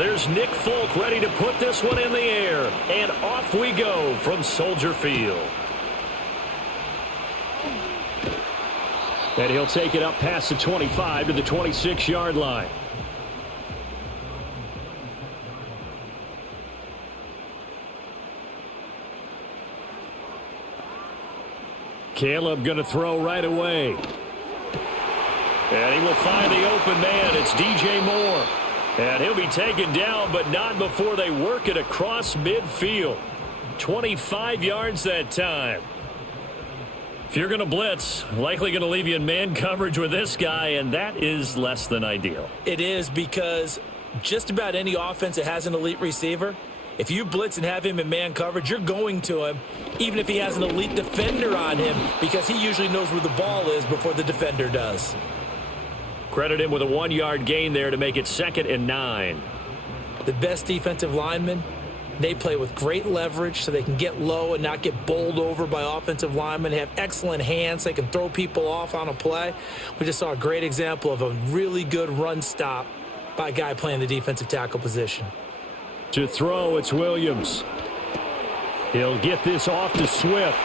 There's Nick Folk ready to put this one in the air. And off we go from Soldier Field. And he'll take it up past the 25 to the 26-yard line. Caleb going to throw right away. And he will find the open man. It's DJ Moore. And he'll be taken down, but not before they work it across midfield. 25 yards that time. If you're going to blitz, likely going to leave you in man coverage with this guy, and that is less than ideal. It is, because just about any offense that has an elite receiver, if you blitz and have him in man coverage, you're going to him, even if he has an elite defender on him, because he usually knows where the ball is before the defender does. Credit him with a 1-yard gain there to make it 2nd and 9. The best defensive linemen, they play with great leverage so they can get low and not get bowled over by offensive linemen. They have excellent hands. They can throw people off on a play. We just saw a great example of a really good run stop by a guy playing the defensive tackle position. To throw, it's Williams. He'll get this off to Swift.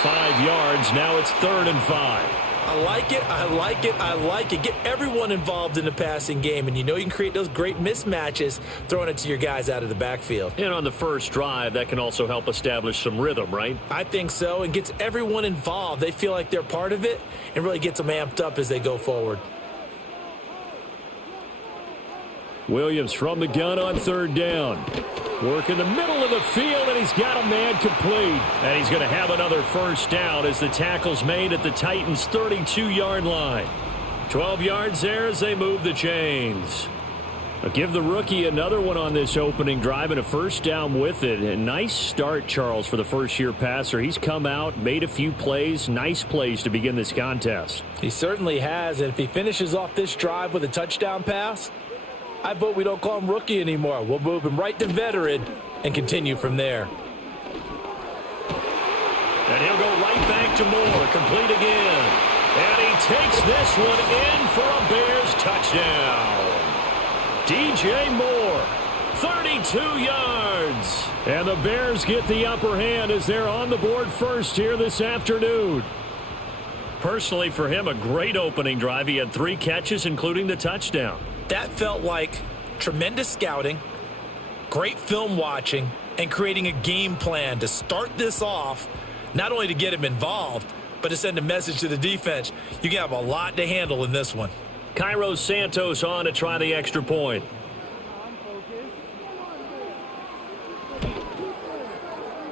5 yards. Now it's 3rd and 5. I like it, I like it, I like it. Get everyone involved in the passing game, and you know you can create those great mismatches throwing it to your guys out of the backfield. And on the first drive, that can also help establish some rhythm, right? I think so, and gets everyone involved. They feel like they're part of it and really gets them amped up as they go forward. Williams from the gun on 3rd down. Work in the middle of the field, and he's got a man complete. And he's going to have another first down as the tackle's made at the Titans' 32-yard line. 12 yards there as they move the chains. I'll give the rookie another one on this opening drive and a first down with it. A nice start, Charles, for the first-year passer. He's come out, made a few plays, nice plays to begin this contest. He certainly has, and if he finishes off this drive with a touchdown pass, I vote we don't call him rookie anymore. We'll move him right to veteran and continue from there. And he'll go right back to Moore, complete again. And he takes this one in for a Bears touchdown. DJ Moore, 32 yards. And the Bears get the upper hand as they're on the board first here this afternoon. Personally, for him, a great opening drive. He had 3 catches, including the touchdown. That felt like tremendous scouting, great film watching, and creating a game plan to start this off, not only to get him involved, but to send a message to the defense. You can have a lot to handle in this one. Cairo Santos on to try the extra point.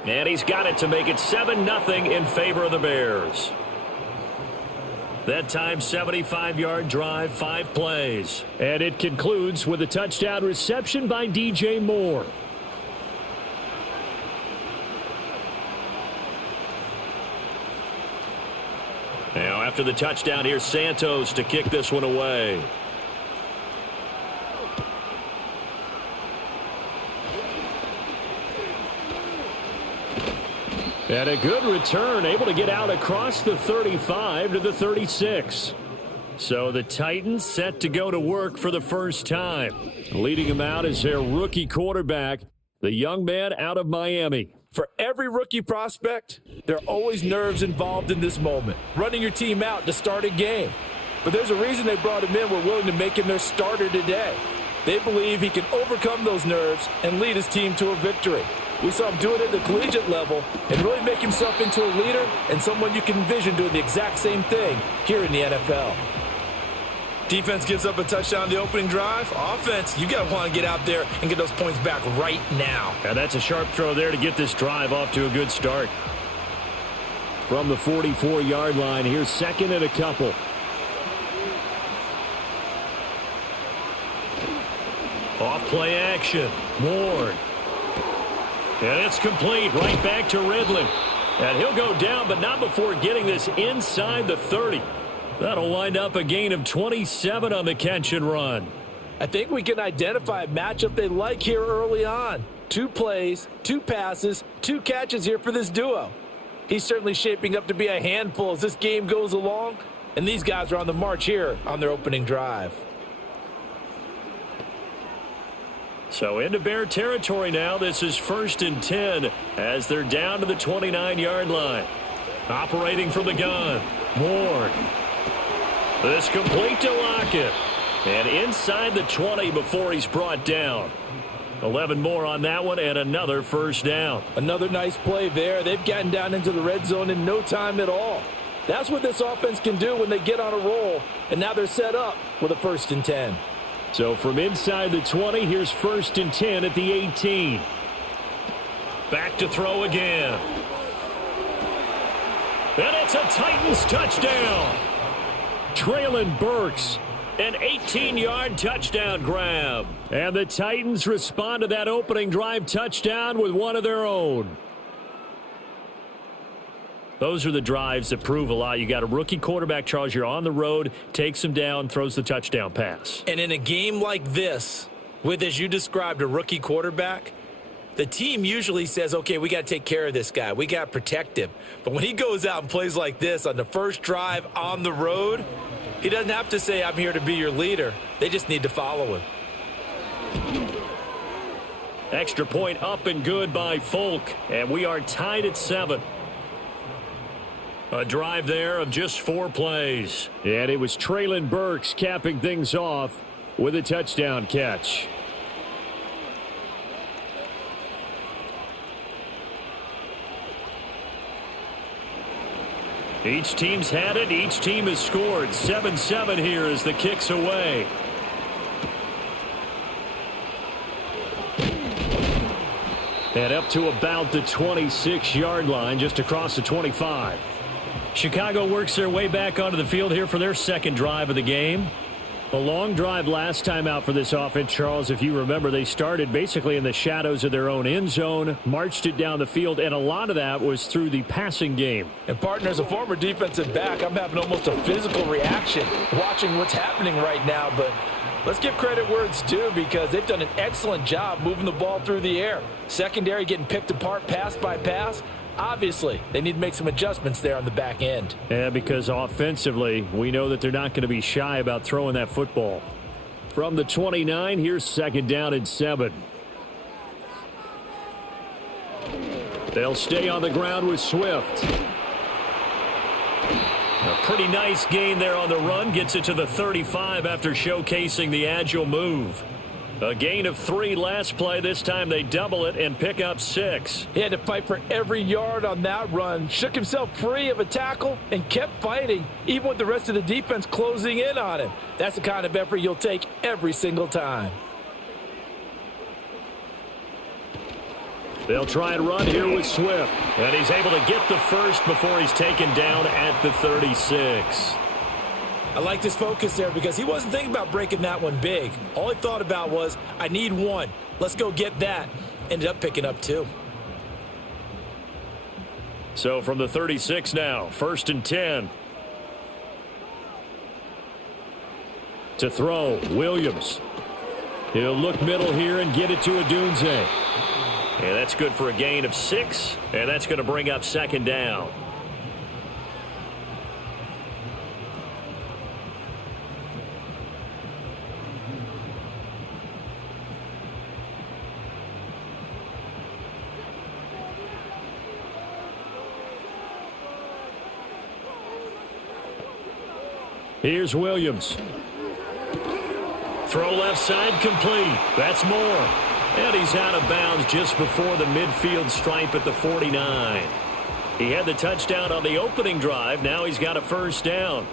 And he's got it to make it 7-0 in favor of the Bears. That time, 75-yard drive, 5 plays. And it concludes with a touchdown reception by DJ Moore. Now, after the touchdown, here's Santos to kick this one away. And a good return, able to get out across the 35 to the 36. So the Titans set to go to work for the first time. Leading them out is their rookie quarterback, the young man out of Miami. For every rookie prospect, there are always nerves involved in this moment. Running your team out to start a game. But there's a reason they brought him in. We're willing to make him their starter today. They believe he can overcome those nerves and lead his team to a victory. We saw him do it at the collegiate level and really make himself into a leader and someone you can envision doing the exact same thing here in the NFL. Defense gives up a touchdown the opening drive. Offense, you got to want to get out there and get those points back right now. And that's a sharp throw there to get this drive off to a good start. From the 44-yard line, here's 2nd and a couple. Off play action. Ward. And it's complete right back to Ridley. And he'll go down, but not before getting this inside the 30. That'll wind up a gain of 27 on the catch and run. I think we can identify a matchup they like here early on. 2 plays, 2 passes, 2 catches here for this duo. He's certainly shaping up to be a handful as this game goes along, and these guys are on the march here on their opening drive. So into Bear territory now. This is 1st and 10 as they're down to the 29-yard line. Operating from the gun, Ward. This complete to Lockett. And inside the 20 before he's brought down. 11 more on that one and another first down. Another nice play there. They've gotten down into the red zone in no time at all. That's what this offense can do when they get on a roll. And now they're set up with a 1st and 10. So from inside the 20, here's 1st and 10 at the 18. Back to throw again. And it's a Titans touchdown. Traylon Burks, an 18-yard touchdown grab. And the Titans respond to that opening drive touchdown with one of their own. Those are the drives that prove a lot. You got a rookie quarterback, Charles. You're on the road, takes him down, throws the touchdown pass. And in a game like this, with, as you described, a rookie quarterback, the team usually says, okay, we got to take care of this guy. We got to protect him. But when he goes out and plays like this on the first drive on the road, he doesn't have to say, I'm here to be your leader. They just need to follow him. Extra point up and good by Folk. And we are tied at 7. A drive there of just 4 plays. And it was Traylon Burks capping things off with a touchdown catch. Each team's had it. Each team has scored. 7-7 here as the kick's away. And up to about the 26-yard line, just across the 25. Chicago works their way back onto the field here for their second drive of the game. A long drive last time out for this offense, Charles. If you remember, they started basically in the shadows of their own end zone, marched it down the field, and a lot of that was through the passing game. And, partner, as a former defensive back, I'm having almost a physical reaction watching what's happening right now. But let's give credit where it's due because they've done an excellent job moving the ball through the air. Secondary getting picked apart pass by pass. Obviously, they need to make some adjustments there on the back end. Yeah, because offensively, we know that they're not going to be shy about throwing that football. From the 29, here's 2nd down and 7. They'll stay on the ground with Swift. A pretty nice gain there on the run. Gets it to the 35 after showcasing the agile move. A gain of 3 last play. This time they double it and pick up 6. He had to fight for every yard on that run. Shook himself free of a tackle and kept fighting, even with the rest of the defense closing in on him. That's the kind of effort you'll take every single time. They'll try and run here with Swift. And he's able to get the first before he's taken down at the 36. I liked his focus there because he wasn't thinking about breaking that one big. All he thought about was, I need 1. Let's go get that. Ended up picking up 2. So from the 36 now, 1st and 10. To throw, Williams. He'll look middle here and get it to Odunze. And that's good for a gain of 6. And that's going to bring up 2nd down. Here's Williams. Throw left side complete. That's Moore. And he's out of bounds just before the midfield stripe at the 49. He had the touchdown on the opening drive. Now he's got a first down.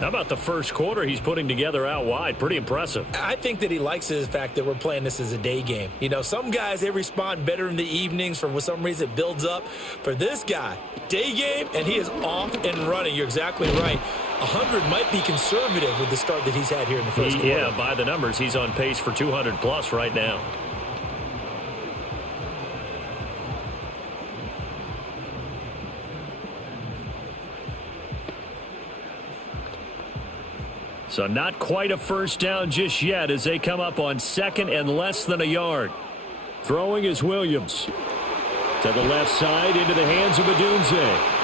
How about the first quarter he's putting together out wide? Pretty impressive. I think that he likes the fact that we're playing this as a day game. You know, some guys, they respond better in the evenings. For some reason, it builds up. For this guy, day game, and he is off and running. You're exactly right. 100 might be conservative with the start that he's had here in the first quarter. Yeah, by the numbers, he's on pace for 200-plus right now. So not quite a first down just yet as they come up on 2nd and less than a yard. Throwing is Williams. To the left side into the hands of Odunze.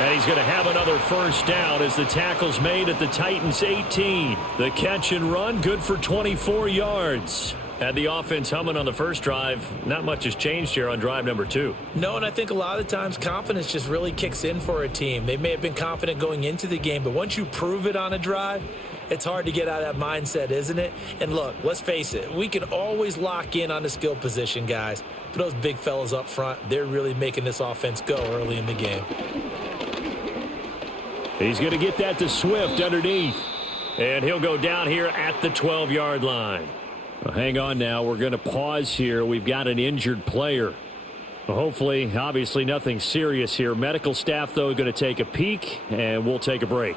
And he's going to have another first down as the tackle's made at the Titans' 18. The catch and run good for 24 yards. Had the offense humming on the first drive. Not much has changed here on drive number 2. No, and I think a lot of times confidence just really kicks in for a team. They may have been confident going into the game, but once you prove it on a drive, it's hard to get out of that mindset, isn't it? And look, let's face it, we can always lock in on the skill position, guys. For those big fellas up front, they're really making this offense go early in the game. He's going to get that to Swift underneath. And he'll go down here at the 12-yard line. Well, hang on now. We're going to pause here. We've got an injured player. Well, hopefully, obviously nothing serious here. Medical staff, though, going to take a peek, and we'll take a break.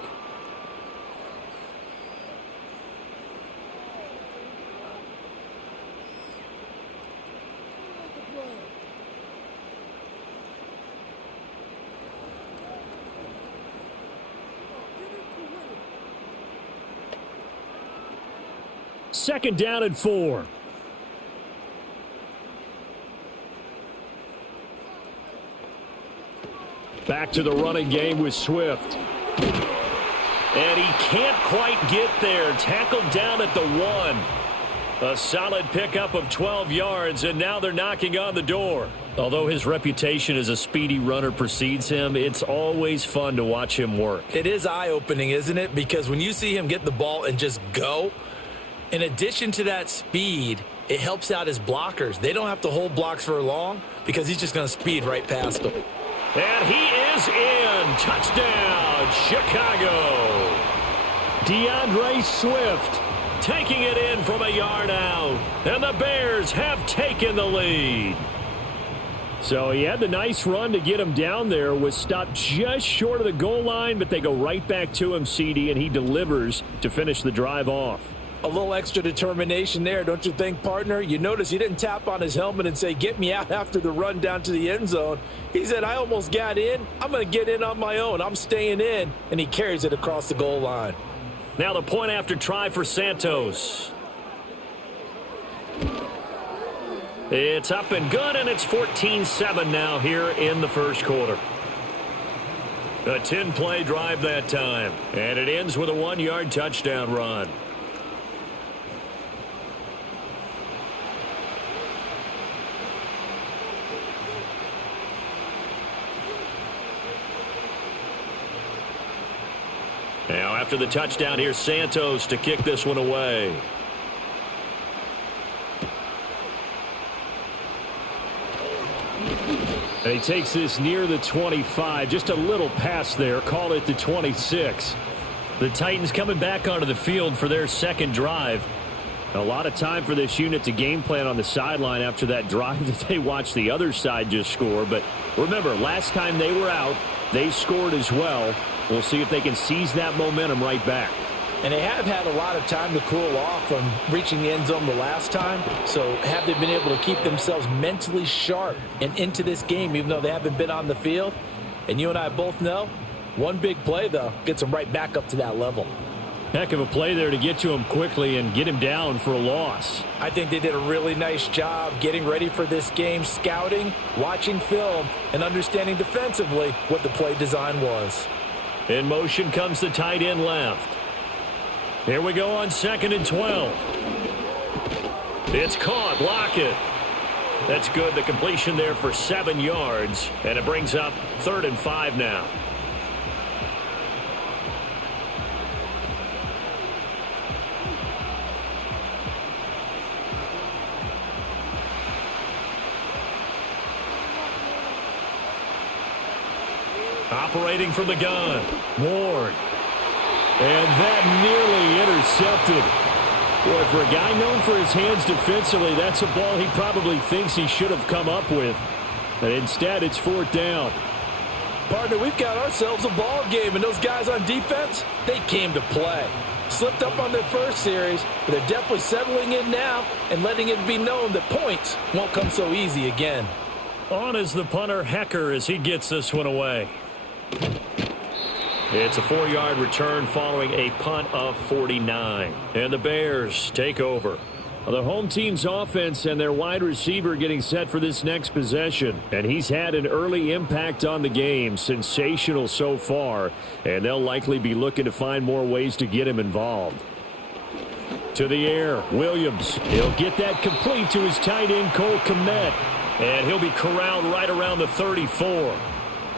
Second down and 4. Back to the running game with Swift. And he can't quite get there. Tackled down at the 1. A solid pickup of 12 yards, and now they're knocking on the door. Although his reputation as a speedy runner precedes him, it's always fun to watch him work. It is eye-opening, isn't it? Because when you see him get the ball and just go, in addition to that speed, it helps out his blockers. They don't have to hold blocks for long because he's just going to speed right past them. And he is in. Touchdown, Chicago. DeAndre Swift taking it in from a yard out. And the Bears have taken the lead. So he had the nice run to get him down there. Was stopped just short of the goal line, but they go right back to him, CD, and he delivers to finish the drive off. A little extra determination there, don't you think, partner? You notice he didn't tap on his helmet and say, get me out after the run down to the end zone. He said, I almost got in. I'm going to get in on my own. I'm staying in. And he carries it across the goal line. Now the point after try for Santos. It's up and good, and it's 14-7 now here in the first quarter. A 10-play drive that time. And it ends with a 1-yard touchdown run. Now after the touchdown, here's Santos to kick this one away. And he takes this near the 25, just a little pass there, call it the 26. The Titans coming back onto the field for their second drive. A lot of time for this unit to game plan on the sideline after that drive that they watched the other side just score. But remember, last time they were out, they scored as well. We'll see if they can seize that momentum right back. And they have had a lot of time to cool off from reaching the end zone the last time. So have they been able to keep themselves mentally sharp and into this game, even though they haven't been on the field? And you and I both know, one big play, though, gets them right back up to that level. Heck of a play there to get to him quickly and get him down for a loss. I think they did a really nice job getting ready for this game, scouting, watching film, and understanding defensively what the play design was. In motion comes the tight end left. Here we go on 2nd and 12. It's caught. Block it. That's good. The completion there for 7 yards. And it brings up 3rd and 5 now. Operating from the gun. Ward. And that nearly intercepted. Boy, for a guy known for his hands defensively, that's a ball he probably thinks he should have come up with. But instead, it's 4th down. Partner, we've got ourselves a ball game, and those guys on defense, they came to play. Slipped up on their first series, but they're definitely settling in now and letting it be known that points won't come so easy again. On is the punter, Hecker, as he gets this one away. It's a 4-yard return following a punt of 49. And the Bears take over. The home team's offense and their wide receiver getting set for this next possession. And he's had an early impact on the game. Sensational so far. And they'll likely be looking to find more ways to get him involved. To the air, Williams. He'll get that complete to his tight end, Cole Kmet. And he'll be corralled right around the 34.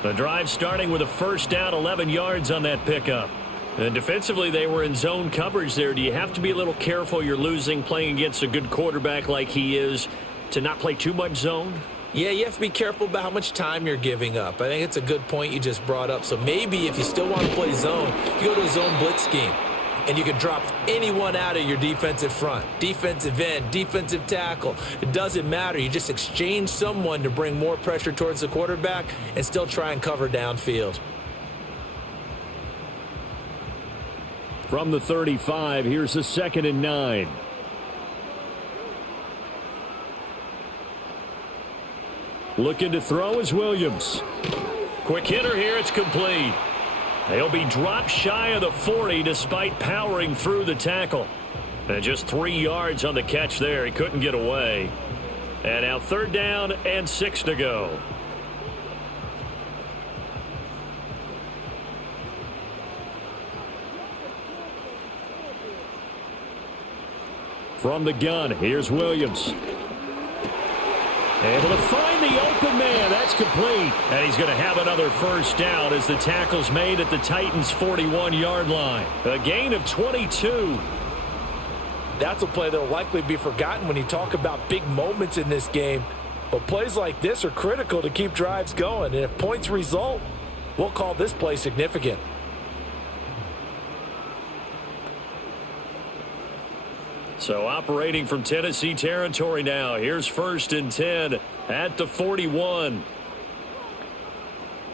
The drive starting with a first down, 11 yards on that pickup. And defensively, they were in zone coverage there. Do you have to be a little careful you're losing playing against a good quarterback like he is to not play too much zone? Yeah, you have to be careful about how much time you're giving up. I think it's a good point you just brought up. So maybe if you still want to play zone, you go to a zone blitz scheme. And you can drop anyone out of your defensive front. Defensive end, defensive tackle. It doesn't matter. You just exchange someone to bring more pressure towards the quarterback and still try and cover downfield. From the 35, here's a 2nd and 9. Looking to throw is Williams. Quick hitter here, it's complete. He'll be dropped shy of the 40 despite powering through the tackle. And just 3 yards on the catch there. He couldn't get away. And now 3rd down and 6 to go. From the gun, here's Williams. Able to find the open man. That's complete. And he's going to have another first down as the tackle's made at the Titans' 41-yard line. A gain of 22. That's a play that will likely be forgotten when you talk about big moments in this game. But plays like this are critical to keep drives going. And if points result, we'll call this play significant. So operating from Tennessee territory now. Here's 1st and 10 at the 41.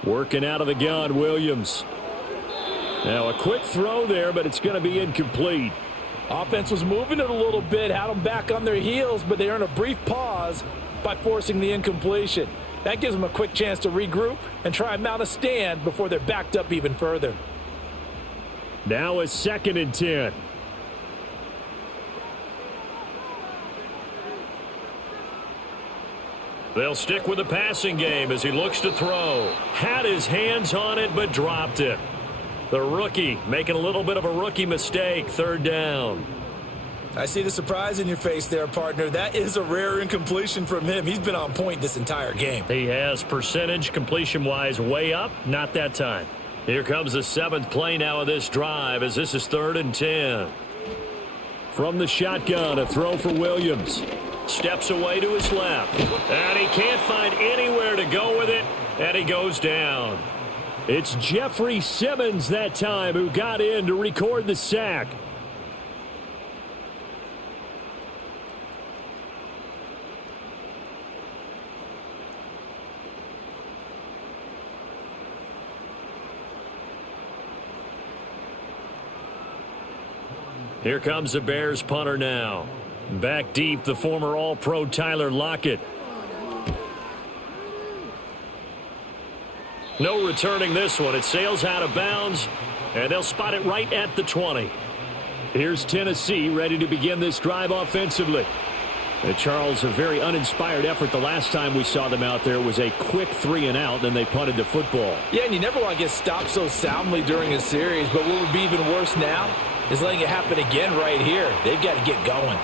Working out of the gun, Williams. Now a quick throw there, but it's going to be incomplete. Offense was moving it a little bit, had them back on their heels, but they earned a brief pause by forcing the incompletion. That gives them a quick chance to regroup and try and mount a stand before they're backed up even further. Now a 2nd and 10. They'll stick with the passing game as he looks to throw. Had his hands on it, but dropped it. The rookie making a little bit of a rookie mistake. 3rd down. I see the surprise in your face there, partner. That is a rare incompletion from him. He's been on point this entire game. He has percentage completion-wise way up. Not that time. Here comes the 7th play now of this drive as this is 3rd and 10. From the shotgun, a throw for Williams. Steps away to his left. And he can't find anywhere to go with it. And he goes down. It's Jeffrey Simmons that time who got in to record the sack. Here comes the Bears punter now. Back deep, the former All-Pro Tyler Lockett. No returning this one. It sails out of bounds, and they'll spot it right at the 20. Here's Tennessee ready to begin this drive offensively. And Charles, a very uninspired effort the last time we saw them out there was a quick 3-and-out, then they punted the football. Yeah, and you never want to get stopped so soundly during a series, but what would be even worse now is letting it happen again right here. They've got to get going.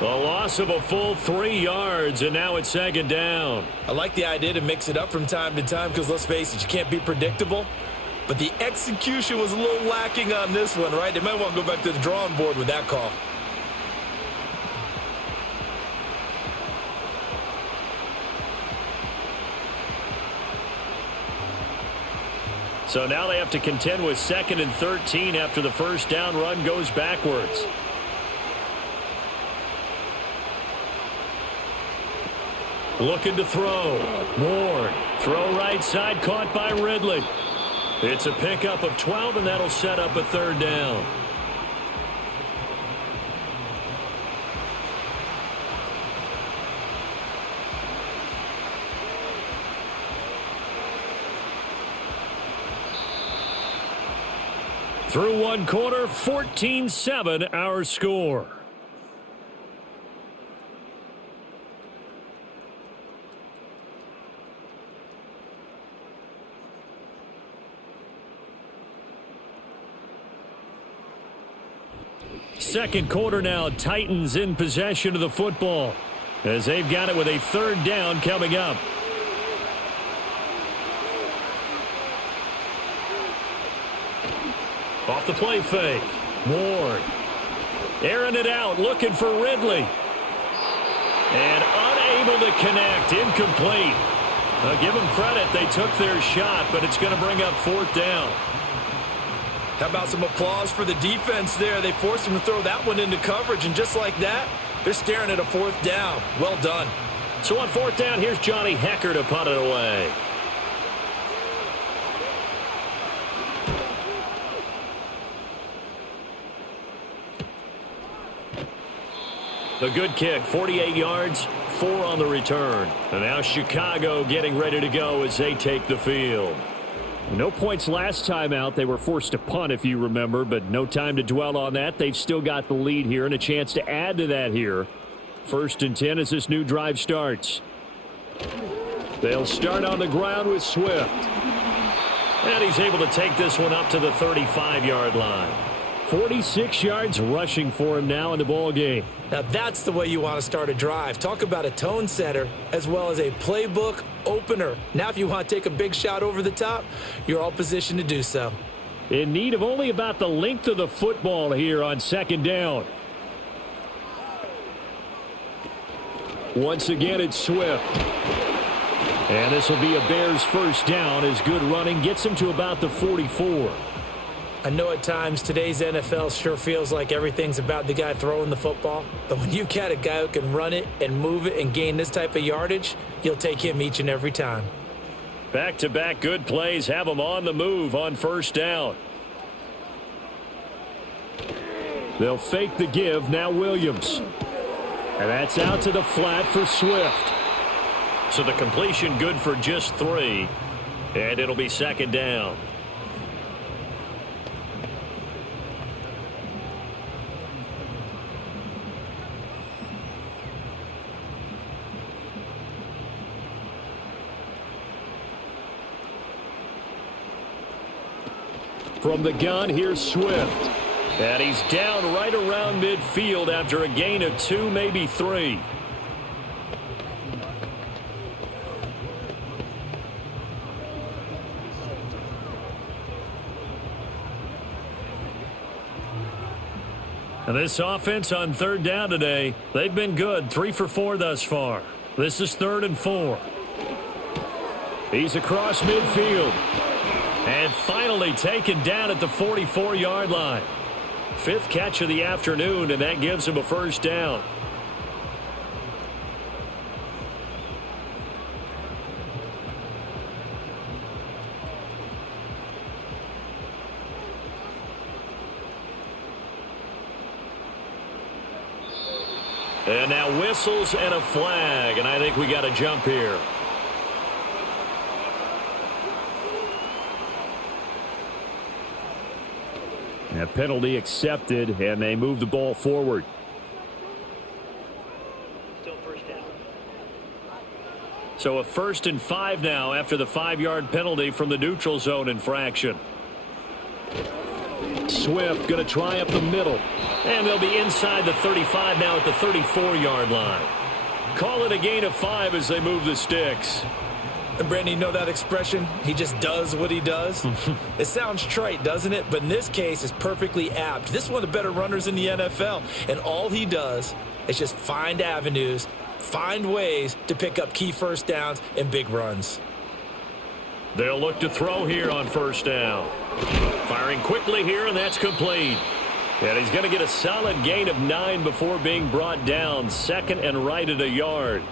A loss of a full 3 yards, and now it's 2nd down. I like the idea to mix it up from time to time because, let's face it, you can't be predictable. But the execution was a little lacking on this one, right? They might want to go back to the drawing board with that call. So now they have to contend with 2nd and 13 after the first down run goes backwards. Looking to throw. Ward. Throw right side, caught by Ridley. It's a pickup of 12, and that'll set up a 3rd down. Through one quarter, 14-7 our score. Second quarter now, Titans in possession of the football as they've got it with a third down coming up. Off the play fake. Ward. Airing it out, looking for Ridley. And unable to connect, incomplete. Give them credit, they took their shot, but it's going to bring up fourth down. How about some applause for the defense there? They forced him to throw that one into coverage, and just like that, they're staring at a fourth down. Well done. So on fourth down, here's Johnny Hecker to punt it away. The good kick, 48 yards, 4 on the return. And now Chicago getting ready to go as they take the field. No points last time out. They were forced to punt, if you remember, but no time to dwell on that. They've still got the lead here and a chance to add to that here. First and 10 as this new drive starts. They'll start on the ground with Swift. And he's able to take this one up to the 35-yard line. 46 yards rushing for him now in the ball game. Now that's the way you want to start a drive. Talk about a tone setter as well as a playbook opener. Now if you want to take a big shot over the top, you're all positioned to do so. In need of only about the length of the football here on second down. Once again, it's Swift. And this will be a Bears first down as good running gets him to about the 44. I know at times today's NFL sure feels like everything's about the guy throwing the football. But when you've got a guy who can run it and move it and gain this type of yardage, you'll take him each and every time. Back-to-back good plays have them on the move on first down. They'll fake the give. Now Williams. And that's out to the flat for Swift. So the completion good for just 3. And it'll be second down. From the gun, here's Swift. And he's down right around midfield after a gain of 2, maybe 3. And this offense on third down today, they've been good. 3 for 4 thus far. This is 3rd and 4. He's across midfield. And finally taken down at the 44-yard line. 5th catch of the afternoon, and that gives him a first down. And now whistles and a flag, and I think we got a jump here. A penalty accepted, and they move the ball forward. Still first down. So a 1st and 5 now after the 5-yard penalty from the neutral zone infraction. Swift going to try up the middle. And they'll be inside the 35 now at the 34-yard line. Call it a gain of 5 as they move the sticks. And Brandon, you know that expression? He just does what he does. It sounds trite, doesn't it? But in this case, it's perfectly apt. This is one of the better runners in the NFL. And all he does is just find avenues, find ways to pick up key first downs and big runs. They'll look to throw here on first down. Firing quickly here, and that's complete. And he's going to get a solid gain of 9 before being brought down. 2nd and right at a yard.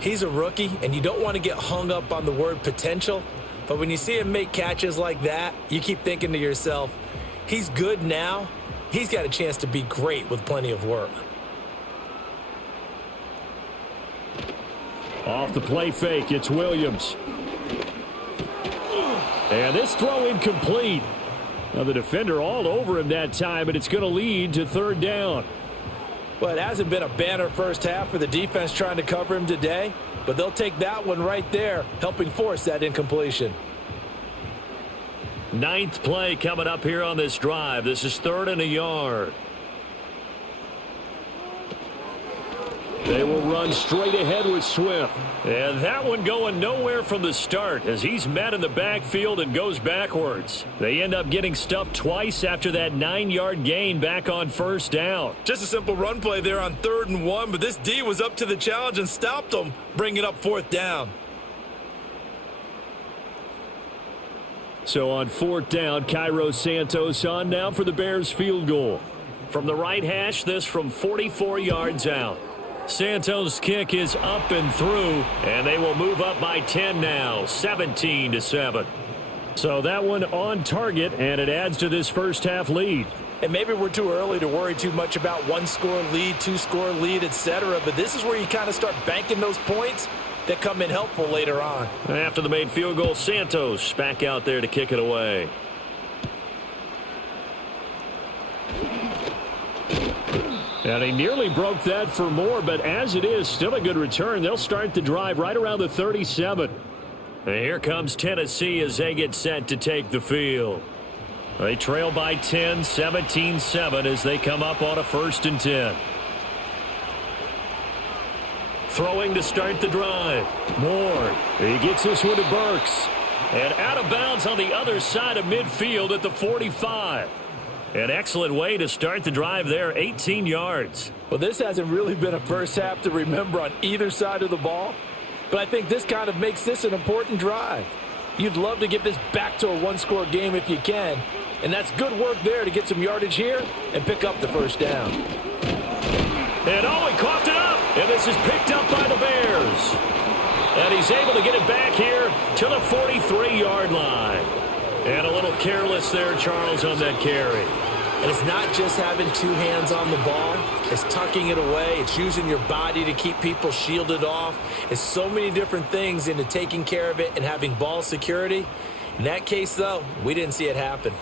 He's a rookie, and you don't want to get hung up on the word potential. But when you see him make catches like that, you keep thinking to yourself, he's good now. He's got a chance to be great with plenty of work. Off the play fake, it's Williams. And this throw incomplete. Now the defender all over him that time, and it's going to lead to 3rd down. Well, it hasn't been a banner first half for the defense trying to cover him today, but they'll take that one right there, helping force that incompletion. 9th play coming up here on this drive. This is 3rd and a yard. They will run straight ahead with Swift. And that one going nowhere from the start as he's met in the backfield and goes backwards. They end up getting stuffed twice after that 9-yard gain back on first down. Just a simple run play there on 3rd and 1, but this D was up to the challenge and stopped them, bringing up 4th down. So on 4th down, Cairo Santos on now for the Bears field goal. From the right hash, this from 44 yards out. Santos' kick is up and through, and they will move up by 10 now, 17-7. So that one on target, and it adds to this first half lead. And maybe we're too early to worry too much about 1-score lead, 2-score lead, etc. But this is where you kind of start banking those points that come in helpful later on. After the made field goal, Santos back out there to kick it away. And he nearly broke that for more, but as it is, still a good return. They'll start the drive right around the 37. And here comes Tennessee as they get set to take the field. They trail by 10, 17-7 as they come up on a 1st and 10. Throwing to start the drive. Moore. He gets this one to Burks. And out of bounds on the other side of midfield at the 45. An excellent way to start the drive there, 18 yards. Well, this hasn't really been a first half to remember on either side of the ball, but I think this kind of makes this an important drive. You'd love to get this back to a 1-score game if you can, and that's good work there to get some yardage here and pick up the 1st down. And oh, he coughed it up, and this is picked up by the Bears. And he's able to get it back here to the 43-yard line. And a little careless there, Charles, on that carry. And it's not just having 2 hands on the ball. It's tucking it away. It's using your body to keep people shielded off. It's so many different things into taking care of it and having ball security. In that case, though, we didn't see it happen.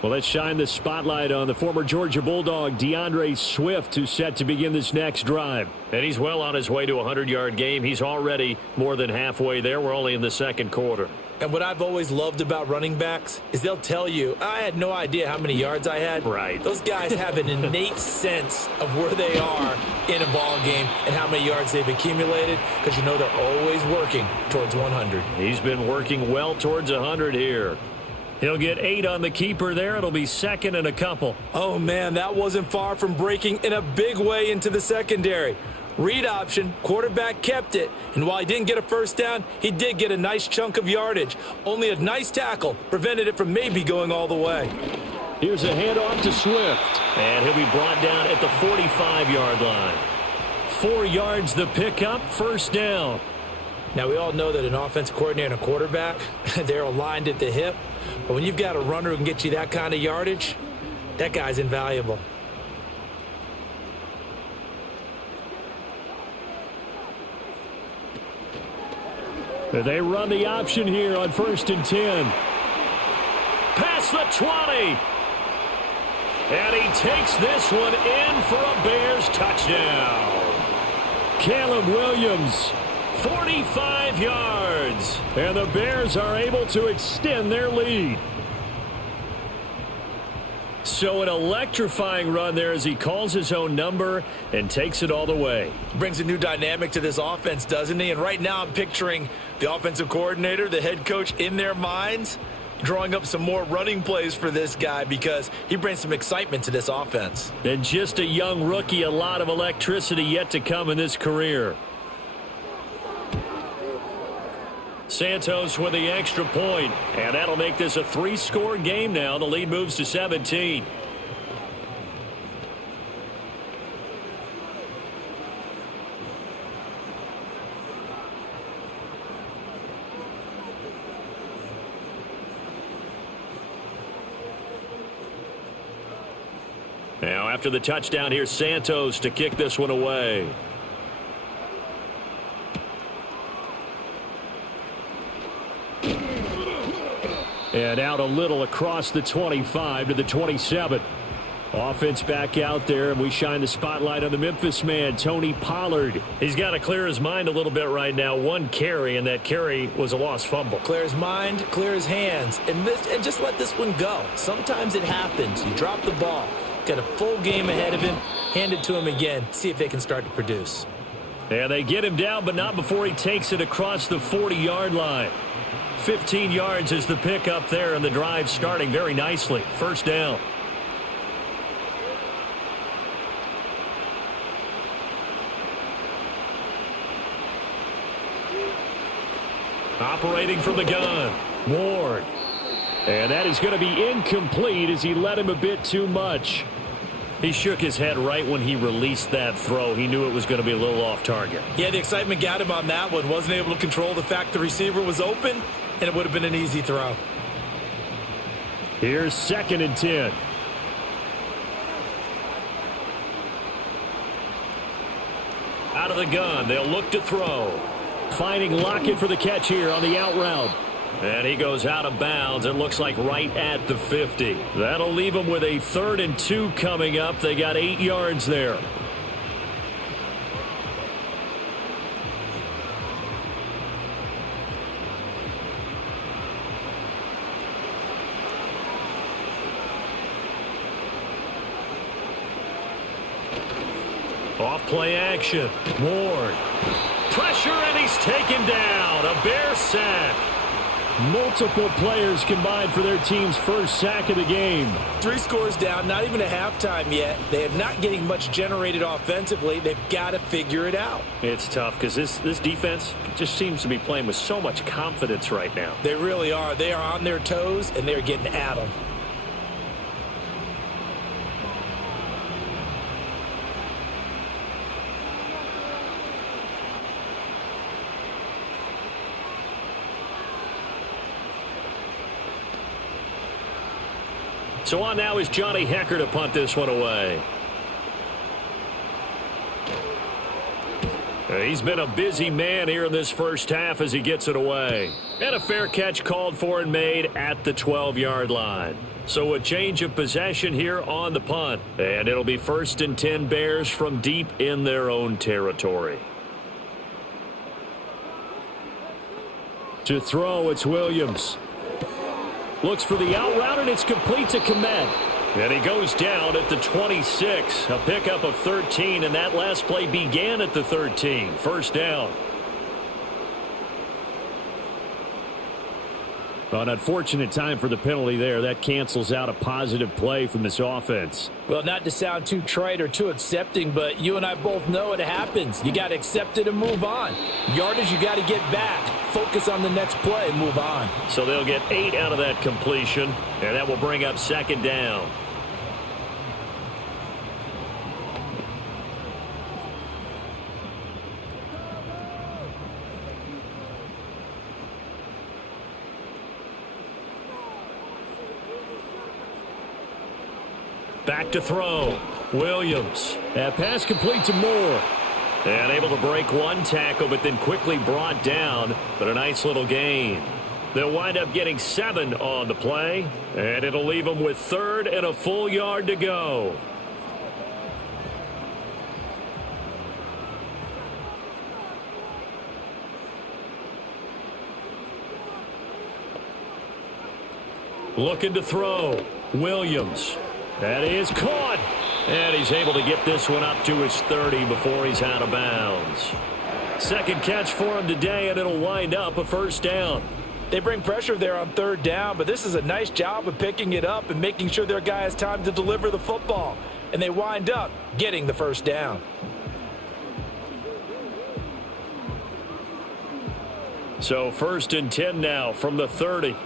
Well, let's shine the spotlight on the former Georgia Bulldog, DeAndre Swift, who's set to begin this next drive. And he's well on his way to a 100-yard game. He's already more than halfway there. We're only in the 2nd quarter. And what I've always loved about running backs is they'll tell you, I had no idea how many yards I had. Right. Those guys have an innate sense of where they are in a ball game and how many yards they've accumulated because you know they're always working towards 100. He's been working well towards 100 here. He'll get 8 on the keeper there. It'll be 2nd and a couple. Oh, man, that wasn't far from breaking in a big way into the secondary. Read option, quarterback kept it, and while he didn't get a 1st down, he did get a nice chunk of yardage. Only a nice tackle prevented it from maybe going all the way. Here's a handoff to Swift, and he'll be brought down at the 45-yard line. 4 yards the pickup, 1st down. Now, we all know that an offensive coordinator and a quarterback, they're aligned at the hip, but when you've got a runner who can get you that kind of yardage, that guy's invaluable. They run the option here on 1st and 10. Past the 20. And he takes this one in for a Bears touchdown. Caleb Williams, 45 yards. And the Bears are able to extend their lead. So an electrifying run there as he calls his own number and takes it all the way. Brings a new dynamic to this offense, doesn't he? And right now I'm picturing the offensive coordinator, the head coach in their minds, drawing up some more running plays for this guy because he brings some excitement to this offense. And just a young rookie, a lot of electricity yet to come in this career. Santos with the extra point, and that'll make this a 3-score game now. The lead moves to 17. Now after the touchdown, here's Santos to kick this one away. And out a little across the 25 to the 27. Offense back out there, and we shine the spotlight on the Memphis man, Tony Pollard. He's got to clear his mind a little bit right now. 1 carry, and that carry was a lost fumble. Clear his mind, clear his hands, and just let this one go. Sometimes it happens. You drop the ball. Got a full game ahead of him. Hand it to him again. See if they can start to produce. And they get him down, but not before he takes it across the 40-yard line. 15 yards is the pickup there, and the drive starting very nicely. First down. Operating from the gun, Ward. And that is going to be incomplete as he led him a bit too much. He shook his head right when he released that throw. He knew it was going to be a little off target. Yeah, the excitement got him on that one. Wasn't able to control the fact the receiver was open, and it would have been an easy throw. Here's 2nd and 10. Out of the gun, they'll look to throw. Finding Lockett for the catch here on the out route. And he goes out of bounds. It looks like right at the 50. That'll leave them with a 3rd and 2 coming up. They got 8 yards there. Off play action. Ward. Pressure, and he's taken down. A Bear sack. Multiple players combined for their team's first sack of the game. 3 scores down, not even a halftime yet. They are not getting much generated offensively. They've got to figure it out. It's tough because this defense just seems to be playing with so much confidence right now. They really are. They are on their toes, and they're getting at them. So on now is Johnny Hecker to punt this one away. He's been a busy man here in this first half as he gets it away. And a fair catch called for and made at the 12-yard line. So a change of possession here on the punt. And it'll be 1st and 10 Bears from deep in their own territory. To throw, it's Williams. Looks for the out route, and it's complete to Komet. And he goes down at the 26. A pickup of 13, and that last play began at the 13. First down. An unfortunate time for the penalty there. That cancels out a positive play from this offense. Well, not to sound too trite or too accepting, but you and I both know it happens. You got to accept it and move on. Yardage, you got to get back. Focus on the next play and move on. So they'll get 8 out of that completion, and that will bring up 2nd down. Back to throw. Williams. That pass complete to Moore. And able to break one tackle, but then quickly brought down. But a nice little gain. They'll wind up getting 7 on the play. And it'll leave them with 3rd and a full yard to go. Looking to throw. Williams. That is caught. And he's able to get this one up to his 30 before he's out of bounds. Second catch for him today, and it'll wind up a first down. They bring pressure there on 3rd down, but this is a nice job of picking it up and making sure their guy has time to deliver the football. And they wind up getting the first down. So 1st and 10 now from the 30.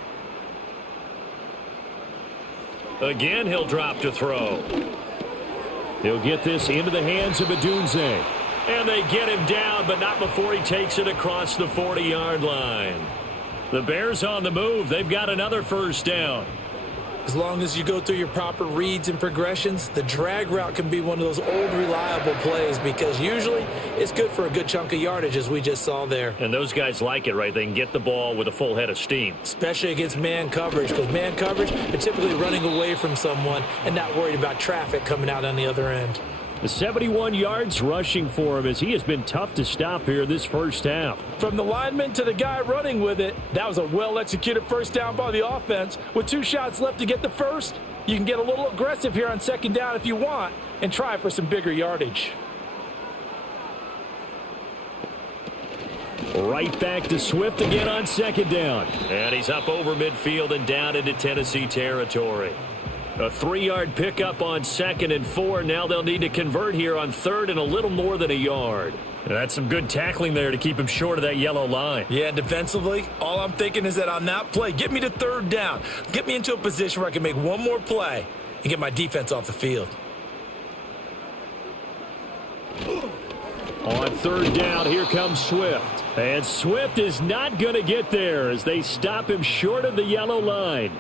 Again, he'll drop to throw. He'll get this into the hands of Adunze. And they get him down, but not before he takes it across the 40-yard line. The Bears on the move. They've got another first down. As long as you go through your proper reads and progressions, the drag route can be one of those old reliable plays because usually it's good for a good chunk of yardage, as we just saw there. And those guys like it, right? They can get the ball with a full head of steam. Especially against man coverage, because man coverage, they're typically running away from someone and not worried about traffic coming out on the other end. 71 yards rushing for him as he has been tough to stop here this first half. From the lineman to the guy running with it, that was a well-executed first down by the offense. With 2 shots left to get the first, You can get a little aggressive here on second down if you want and try for some bigger yardage. Right back to Swift again on second down. And he's up over midfield and down into Tennessee territory. A 3-yard pickup on 2nd and 4. Now they'll need to convert here on 3rd and a little more than a yard. That's some good tackling there to keep him short of that yellow line. Yeah, defensively, all I'm thinking is that on that play, get me to 3rd down. Get me into a position where I can make one more play and get my defense off the field. On 3rd down, here comes Swift. And Swift is not going to get there as they stop him short of the yellow line.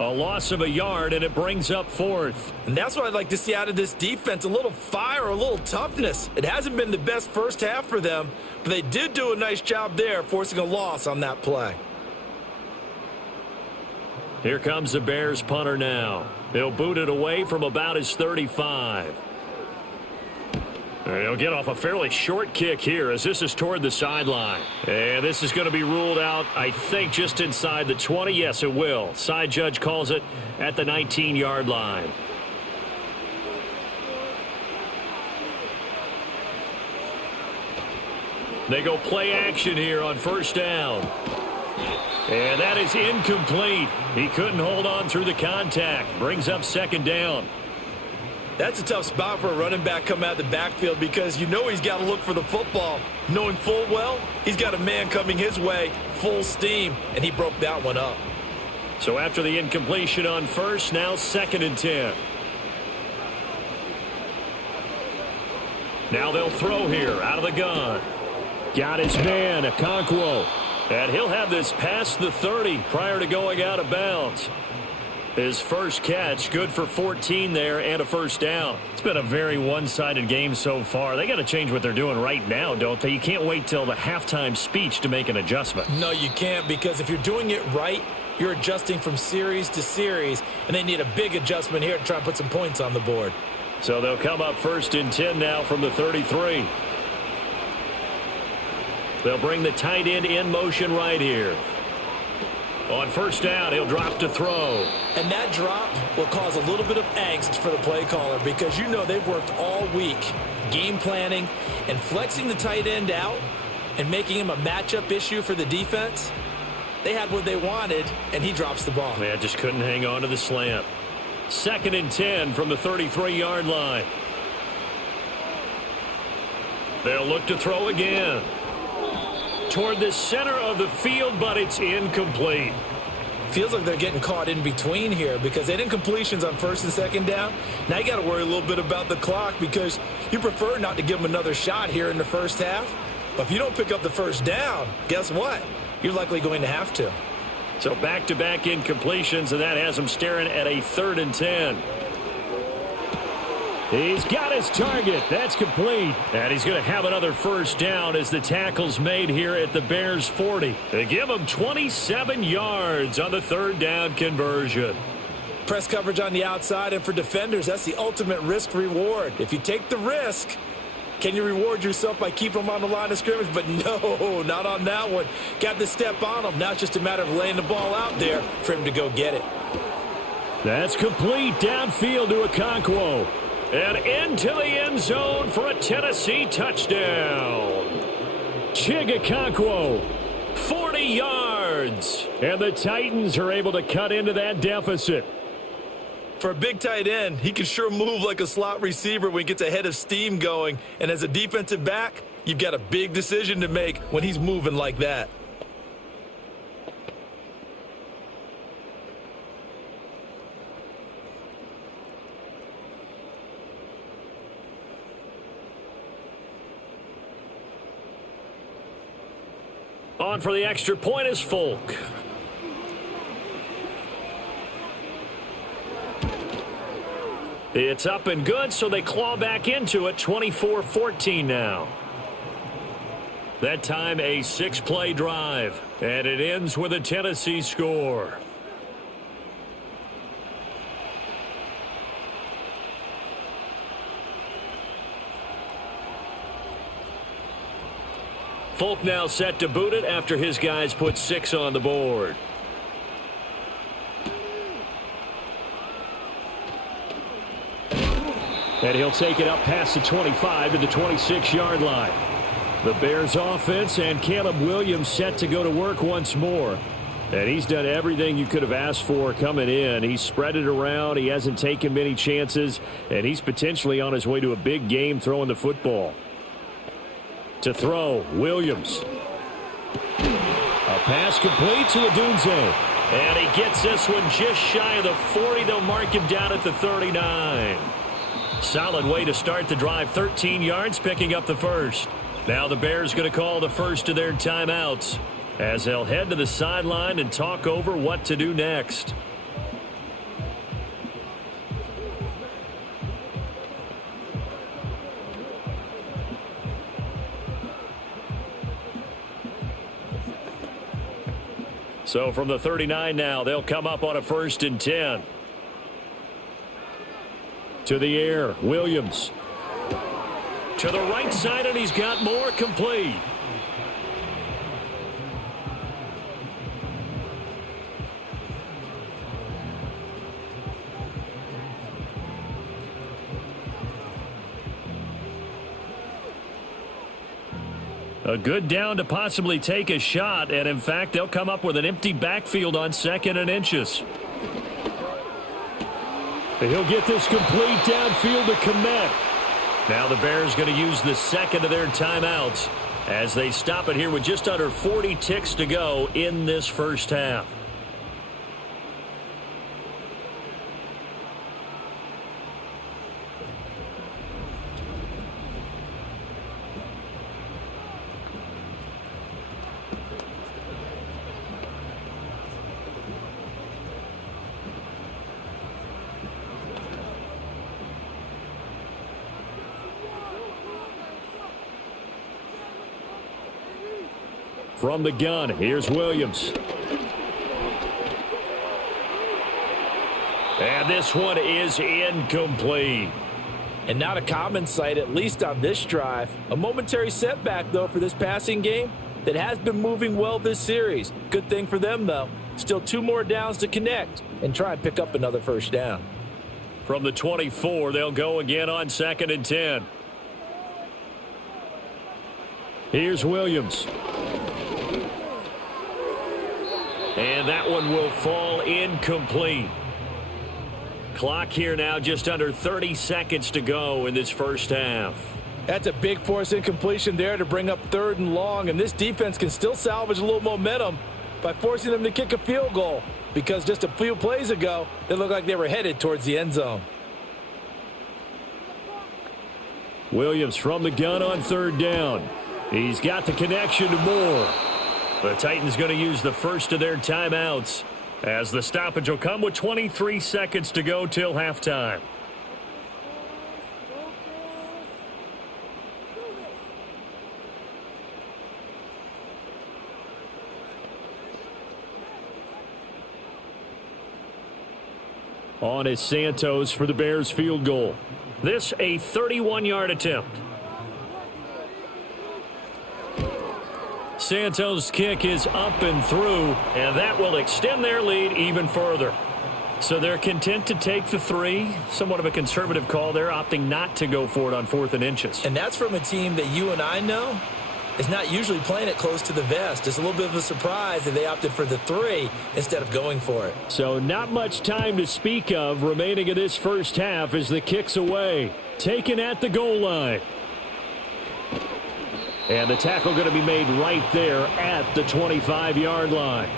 A loss of a yard, and it brings up 4th. And that's what I'd like to see out of this defense, a little fire, a little toughness. It hasn't been the best first half for them, but they did do a nice job there, forcing a loss on that play. Here comes the Bears punter now. He'll boot it away from about his 35. He'll get off a fairly short kick here as this is toward the sideline. And this is going to be ruled out, I think, just inside the 20. Yes, it will. Side judge calls it at the 19-yard line. They go play action here on 1st down. And that is incomplete. He couldn't hold on through the contact. Brings up 2nd down. That's a tough spot for a running back coming out of the backfield because you know he's got to look for the football, knowing full well he's got a man coming his way, full steam, and he broke that one up. So after the incompletion on 1st, now 2nd and 10. Now they'll throw here out of the gun. Got his man, Okonkwo. And he'll have this past the 30 prior to going out of bounds. His first catch, good for 14 there and a 1st down. It's been a very one-sided game so far. They got to change what they're doing right now, don't they? You can't wait till the halftime speech to make an adjustment. No, you can't, because if you're doing it right, you're adjusting from series to series, and they need a big adjustment here to try and put some points on the board. So they'll come up 1st and 10 now from the 33. They'll bring the tight end in motion right here. On 1st down, he'll drop to throw. And that drop will cause a little bit of angst for the play caller because you know they've worked all week game planning and flexing the tight end out and making him a matchup issue for the defense. They had what they wanted, and he drops the ball. Yeah, just couldn't hang on to the slant. 2nd and 10 from the 33-yard line. They'll look to throw again. Toward the center of the field, but it's incomplete. Feels like they're getting caught in between here because they did incompletions on 1st and 2nd down. Now you got to worry a little bit about the clock because you prefer not to give them another shot here in the first half. But if you don't pick up the 1st down, guess what? You're likely going to have to. So back-to-back incompletions, and that has them staring at a 3rd and 10. He's got his target. That's complete. And he's going to have another 1st down as the tackle's made here at the Bears 40. They give him 27 yards on the 3rd down conversion. Press coverage on the outside, and for defenders, that's the ultimate risk-reward. If you take the risk, can you reward yourself by keeping them on the line of scrimmage? But no, not on that one. Got to step on them. Now it's just a matter of laying the ball out there for him to go get it. That's complete downfield to Okonkwo. And into the end zone for a Tennessee touchdown. Okonkwo, 40 yards. And the Titans are able to cut into that deficit. For a big tight end, he can sure move like a slot receiver when he gets a head of steam going. And as a defensive back, you've got a big decision to make when he's moving like that. On for the extra point is Folk. It's up and good, so they claw back into it. 24-14 now. That time a 6-play drive, and it ends with a Tennessee score. Folk now set to boot it after his guys put 6 on the board. And he'll take it up past the 25 to the 26-yard line. The Bears offense and Caleb Williams set to go to work once more. And he's done everything you could have asked for coming in. He's spread it around. He hasn't taken many chances. And he's potentially on his way to a big game throwing the football. To throw, Williams. A pass complete to Odunze. And he gets this one just shy of the 40. They'll mark him down at the 39. Solid way to start the drive. 13 yards, picking up the first. Now the Bears going to call the first of their timeouts as they'll head to the sideline and talk over what to do next. So from the 39 now, they'll come up on a 1st and 10. To the air, Williams. To the right side, and he's got more, complete. A good down to possibly take a shot, and in fact, they'll come up with an empty backfield on 2nd and inches. He'll get this complete downfield to Kmet. Now the Bears going to use the second of their timeouts as they stop it here with just under 40 ticks to go in this first half. From the gun, here's Williams. And this one is incomplete. And not a common sight, at least on this drive. A momentary setback, though, for this passing game that has been moving well this series. Good thing for them, though. Still 2 more downs to connect and try and pick up another first down. From the 24, they'll go again on 2nd and 10. Here's Williams. And that one will fall incomplete. Clock here now just under 30 seconds to go in this first half. That's a big force incompletion there to bring up 3rd and long. And this defense can still salvage a little momentum by forcing them to kick a field goal. Because just a few plays ago, they looked like they were headed towards the end zone. Williams from the gun on 3rd down. He's got the connection to Moore. The Titans going to use the first of their timeouts as the stoppage will come with 23 seconds to go till halftime. On is Santos for the Bears field goal. This a 31-yard attempt. Santos' kick is up and through, and that will extend their lead even further. So they're content to take the 3. Somewhat of a conservative call there, opting not to go for it on 4th and inches. And that's from a team that you and I know is not usually playing it close to the vest. It's a little bit of a surprise that they opted for the 3 instead of going for it. So not much time to speak of remaining in this first half as the kick's away. Taken at the goal line. And the tackle going to be made right there at the 25-yard line.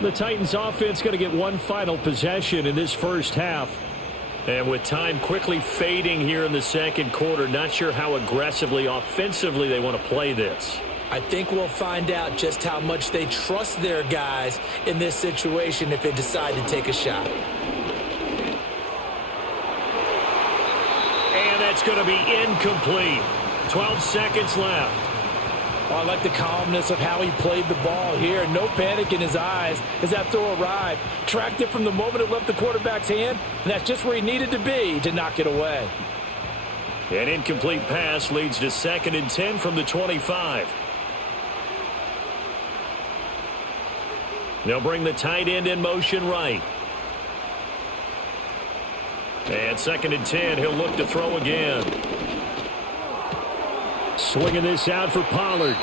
The Titans offense going to get one final possession in this first half. And with time quickly fading here in the second quarter, not sure how aggressively, offensively they want to play this. I think we'll find out just how much they trust their guys in this situation if they decide to take a shot. And that's going to be incomplete. 12 seconds left. Oh, I like the calmness of how he played the ball here. No panic in his eyes as that throw arrived. Tracked it from the moment it left the quarterback's hand, and that's just where he needed to be to knock it away. An incomplete pass leads to 2nd and 10 from the 25. They'll bring the tight end in motion right. And 2nd and 10, he'll look to throw again. Swinging this out for Pollard.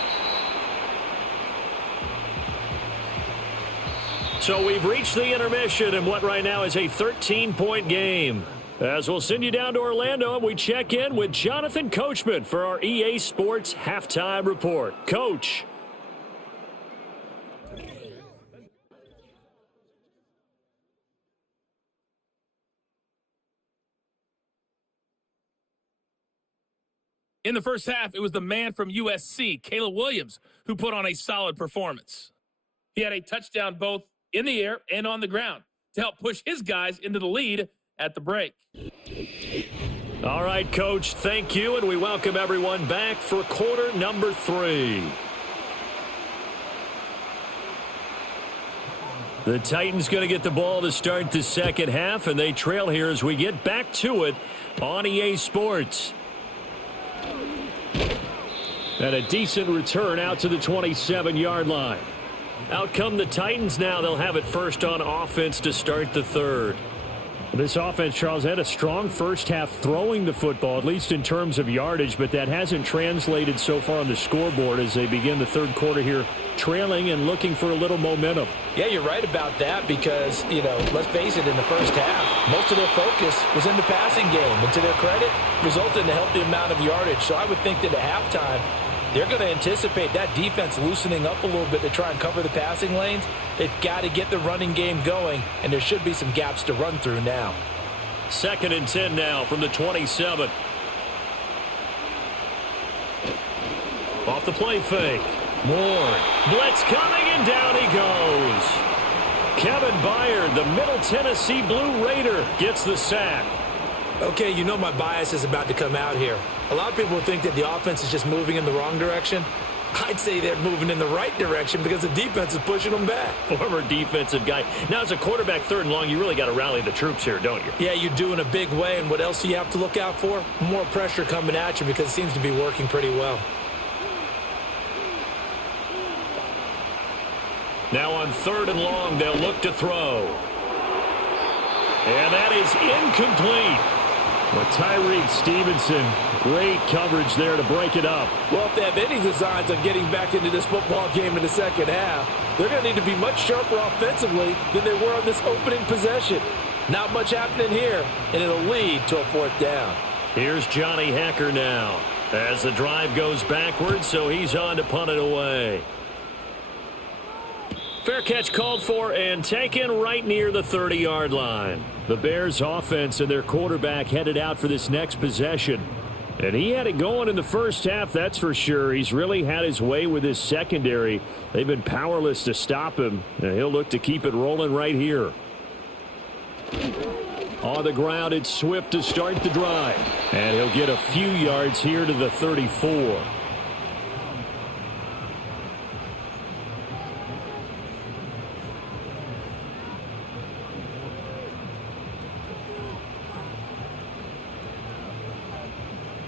So we've reached the intermission in what right now is a 13-point game. As we'll send you down to Orlando, and we check in with Jonathan Coachman for our EA Sports Halftime Report. Coach. In the first half, it was the man from USC, Caleb Williams, who put on a solid performance. He had a touchdown both in the air and on the ground to help push his guys into the lead at the break. All right, Coach, thank you, and we welcome everyone back for quarter number 3. The Titans going to get the ball to start the second half, and they trail here as we get back to it on EA Sports. And a decent return out to the 27-yard line. Out come the Titans now. They'll have it first on offense to start the third. This offense, Charles, had a strong first half throwing the football, at least in terms of yardage, but that hasn't translated so far on the scoreboard as they begin the third quarter here, trailing and looking for a little momentum. Yeah, you're right about that because, let's face it, in the first half, most of their focus was in the passing game. And to their credit, resulted in a healthy amount of yardage. So I would think that at halftime, they're going to anticipate that defense loosening up a little bit to try and cover the passing lanes. They've got to get the running game going, and there should be some gaps to run through now. 2nd and 10 now from the 27. Off the play fake. Moore. Blitz coming, and down he goes. Kevin Byard, the Middle Tennessee Blue Raider, gets the sack. Okay, my bias is about to come out here. A lot of people think that the offense is just moving in the wrong direction. I'd say they're moving in the right direction because the defense is pushing them back. Former defensive guy. Now, as a quarterback, 3rd and long, you really got to rally the troops here, don't you? Yeah, you do in a big way. And what else do you have to look out for? More pressure coming at you because it seems to be working pretty well. Now on 3rd and long, they'll look to throw. And that is incomplete. With Tyreek Stevenson, great coverage there to break it up. Well, if they have any designs on getting back into this football game in the second half, they're going to need to be much sharper offensively than they were on this opening possession. Not much happening here, and it'll lead to a 4th down. Here's Johnny Hacker now as the drive goes backwards, so he's on to punt it away. Fair catch called for and taken right near the 30-yard line. The Bears offense and their quarterback headed out for this next possession. And he had it going in the first half, that's for sure. He's really had his way with his secondary. They've been powerless to stop him. And he'll look to keep it rolling right here. On the ground, it's Swift to start the drive. And he'll get a few yards here to the 34.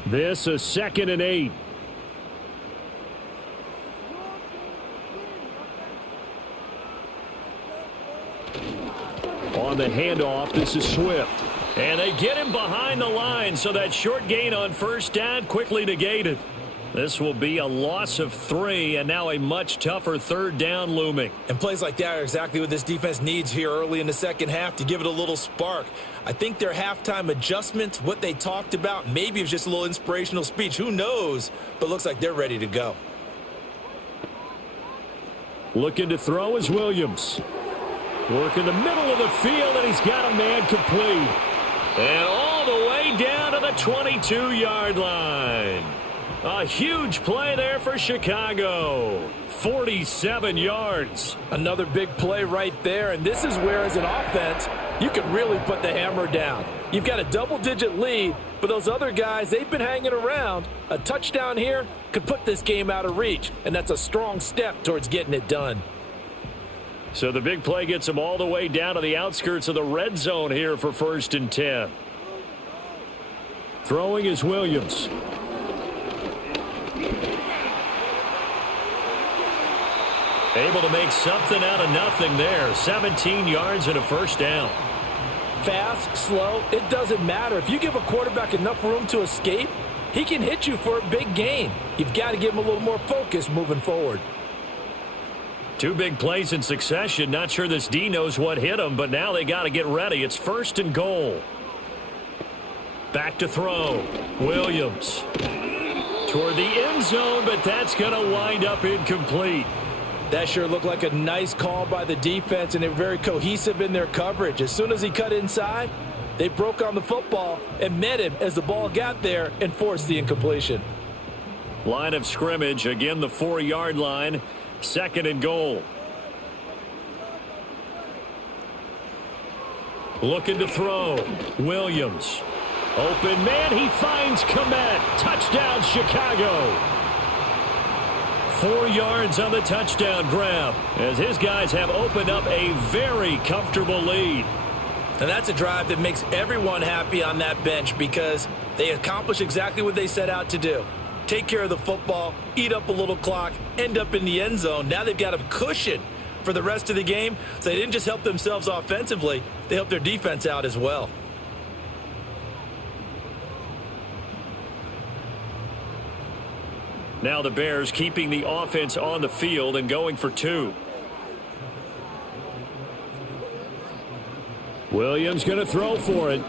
This a 2nd and 8. On the handoff, this is Swift. And they get him behind the line, so that short gain on 1st down quickly negated. This will be a loss of 3, and now a much tougher 3rd down looming. And plays like that are exactly what this defense needs here early in the second half to give it a little spark. I think their halftime adjustments, what they talked about, maybe it was just a little inspirational speech. Who knows? But looks like they're ready to go. Looking to throw is Williams. Work in the middle of the field, and he's got a man complete. And all the way down to the 22-yard line. A huge play there for Chicago. 47 yards. Another big play right there, and this is where, as an offense, you can really put the hammer down. You've got a double-digit lead, but those other guys, they've been hanging around. A touchdown here could put this game out of reach, and that's a strong step towards getting it done. So the big play gets them all the way down to the outskirts of the red zone here for 1st and 10. Throwing is Williams. Able to make something out of nothing there. 17 yards and a 1st down. fast, slow, it doesn't matter. If you give a quarterback enough room to escape, he can hit you for a big gain. You've got to give him a little more focus moving forward. Two big plays in succession. Not sure this D knows what hit him, but now they got to get ready. It's 1st and goal. Back to throw. Williams toward the end zone, but that's going to wind up incomplete. That sure looked like a nice call by the defense, and they were very cohesive in their coverage. As soon as he cut inside, they broke on the football and met him as the ball got there and forced the incompletion. Line of scrimmage, again the 4-yard line. 2nd and goal. Looking to throw. Williams. Open man. He finds Komet. Touchdown, Chicago. 4 yards on the touchdown grab as his guys have opened up a very comfortable lead. And that's a drive that makes everyone happy on that bench because they accomplish exactly what they set out to do. Take care of the football, eat up a little clock, end up in the end zone. Now they've got a cushion for the rest of the game. So they didn't just help themselves offensively, they helped their defense out as well. Now the Bears keeping the offense on the field and going for 2. Williams going to throw for it.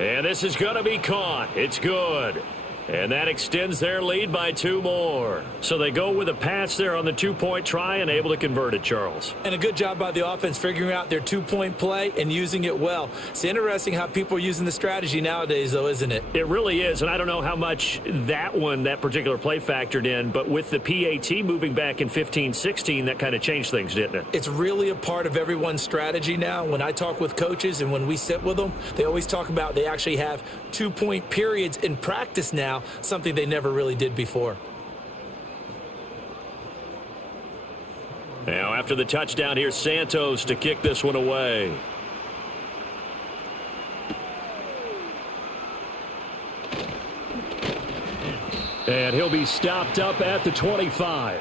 And this is going to be caught. It's good. And that extends their lead by 2 more. So they go with a pass there on the 2-point try and able to convert it, Charles. And a good job by the offense figuring out their 2-point play and using it well. It's interesting how people are using the strategy nowadays, though, isn't it? It really is, and I don't know how much that particular play factored in, but with the PAT moving back in 15-16, that kind of changed things, didn't it? It's really a part of everyone's strategy now. When I talk with coaches and when we sit with them, they always talk about they actually have 2-point periods in practice now, something they never really did before. Now after the touchdown, here's Santos to kick this one away. And he'll be stopped up at the 25.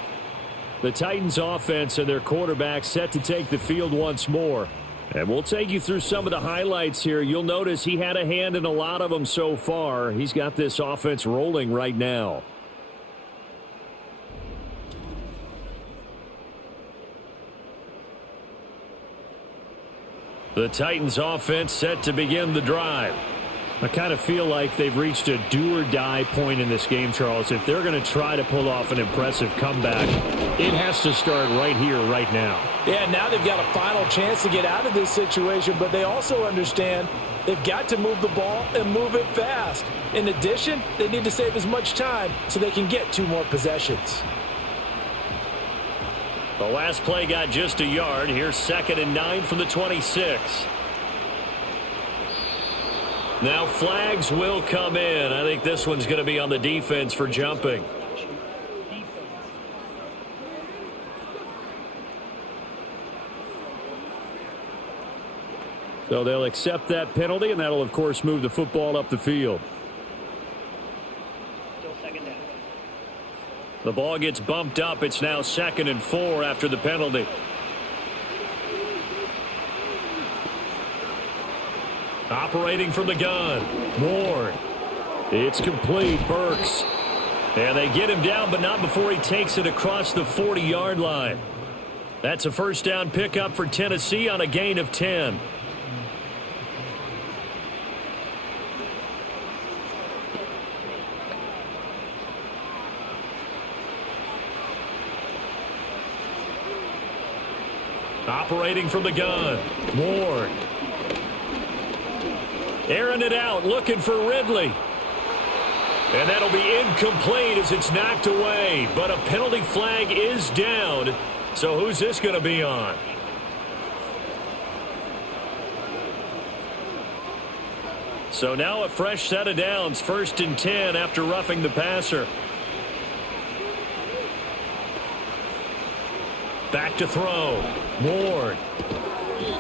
The Titans offense and their quarterback set to take the field once more. And we'll take you through some of the highlights here. You'll notice he had a hand in a lot of them so far. He's got this offense rolling right now. The Titans offense set to begin the drive. I kind of feel like they've reached a do-or-die point in this game, Charles. If they're going to try to pull off an impressive comeback, it has to start right here, right now. Yeah, now they've got a final chance to get out of this situation, but they also understand they've got to move the ball and move it fast. In addition, they need to save as much time so they can get 2 more possessions. The last play got just a yard. Here's 2nd and 9 from the 26. Now flags will come in. I think this one's going to be on the defense for jumping. So they'll accept that penalty, and that'll, of course, move the football up the field. Still 2nd down. The ball gets bumped up. It's now 2nd and 4 after the penalty. Operating from the gun. Ward. It's complete. Burks. And they get him down, but not before he takes it across the 40-yard line. That's a 1st down pickup for Tennessee on a gain of 10. Operating from the gun. Ward. Airing it out, looking for Ridley. And that'll be incomplete as it's knocked away. But a penalty flag is down. So who's this going to be on? So now a fresh set of downs. 1st and 10 after roughing the passer. Back to throw. Ward.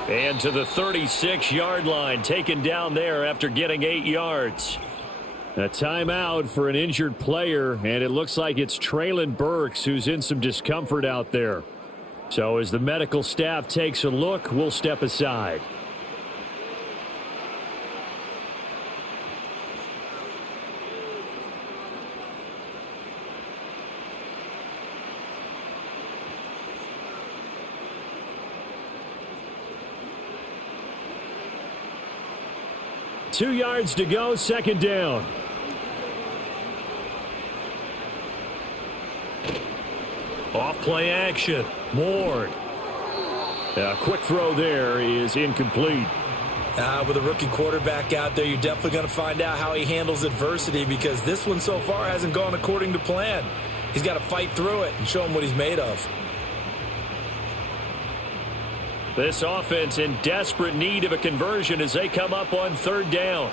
And to the 36-yard line, taken down there after getting 8 yards. A timeout for an injured player, and it looks like it's Traylon Burks who's in some discomfort out there. So as the medical staff takes a look, we'll step aside. 2 yards to go, second down. Off play action. Ward. A quick throw there is incomplete. With a rookie quarterback out there, you're definitely going to find out how he handles adversity, because this one so far hasn't gone according to plan. He's got to fight through it and show him what he's made of. This offense in desperate need of a conversion as they come up on third down.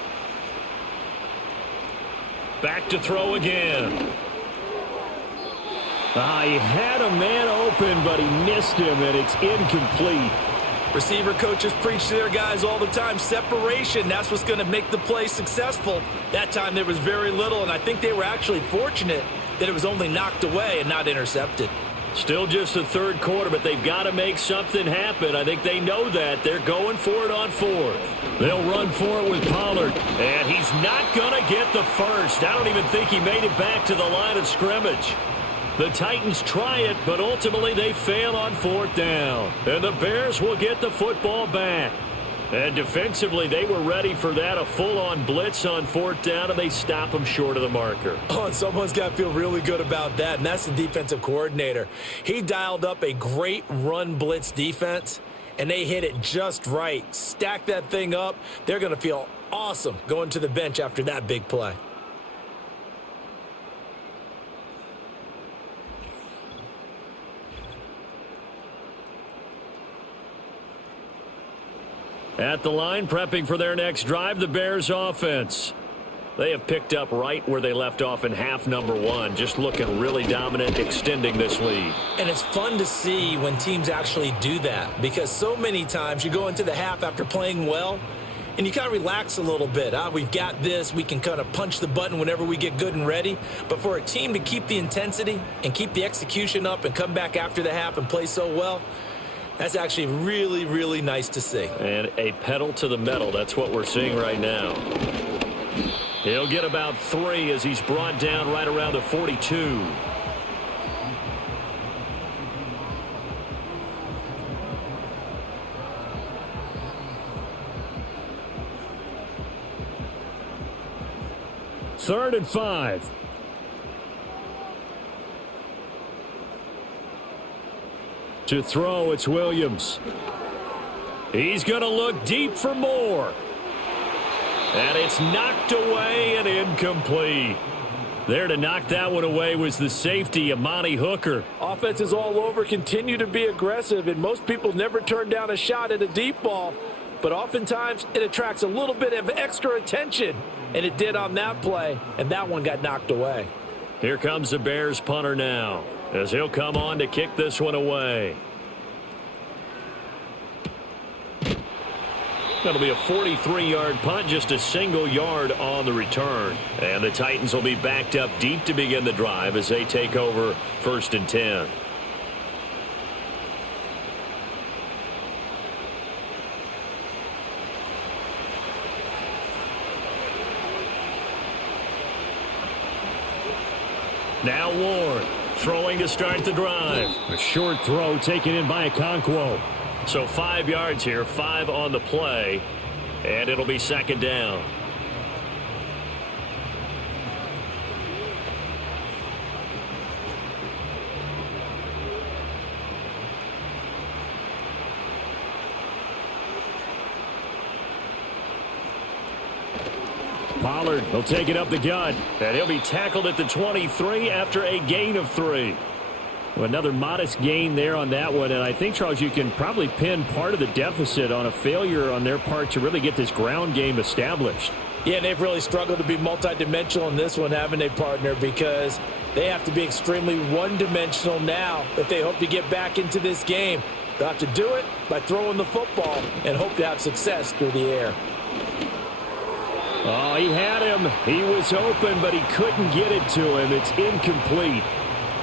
Back to throw again. He had a man open, but he missed him, and it's incomplete. Receiver coaches preach to their guys all the time. Separation, that's what's going to make the play successful. That time there was very little, and I think they were actually fortunate that it was only knocked away and not intercepted. Still just the third quarter, but they've got to make something happen. I think they know that. They're going for it on fourth. They'll run for it with Pollard, and he's not going to get the first. I don't even think he made it back to the line of scrimmage. The Titans try it, but ultimately they fail on fourth down. And the Bears will get the football back. And defensively, they were ready for that, a full-on blitz on fourth down, and they stop them short of the marker. Oh, and someone's got to feel really good about that, and that's the defensive coordinator. He dialed up a great run blitz defense, and they hit it just right. Stack that thing up. They're going to feel awesome going to the bench after that big play. At the line, prepping for their next drive, the Bears offense. They have picked up right where they left off in half number one, just looking really dominant, extending this lead. And it's fun to see when teams actually do that, because so many times you go into the half after playing well, and you kind of relax a little bit. We've got this. We can kind of punch the button whenever we get good and ready. But for a team to keep the intensity and keep the execution up and come back after the half and play so well, that's actually really, really nice to see. And a pedal to the metal. That's what we're seeing right now. He'll get about 3 as he's brought down right around the 42. Third and 5. To throw, it's Williams. He's going to look deep for more. And it's knocked away and incomplete. There to knock that one away was the safety, Amani Hooker. Offenses all over continue to be aggressive, and most people never turn down a shot at a deep ball. But oftentimes it attracts a little bit of extra attention, and it did on that play, and that one got knocked away. Here comes the Bears punter now, as he'll come on to kick this one away. That'll be a 43-yard punt, just a single yard on the return. And the Titans will be backed up deep to begin the drive as they take over 1st and 10. Now Ward throwing to start the drive. A short throw taken in by Okonkwo. So 5 yards here, 5 on the play, and it'll be second down. Pollard will take it up the gut, and he'll be tackled at the 23 after a gain of 3. Another modest gain there on that one, and I think, Charles, you can probably pin part of the deficit on a failure on their part to really get this ground game established. Yeah, they've really struggled to be multidimensional in this one, haven't they, partner? Because they have to be extremely one-dimensional now if they hope to get back into this game. They'll have to do it by throwing the football and hope to have success through the air. Oh, he had him. He was open, but he couldn't get it to him. It's incomplete.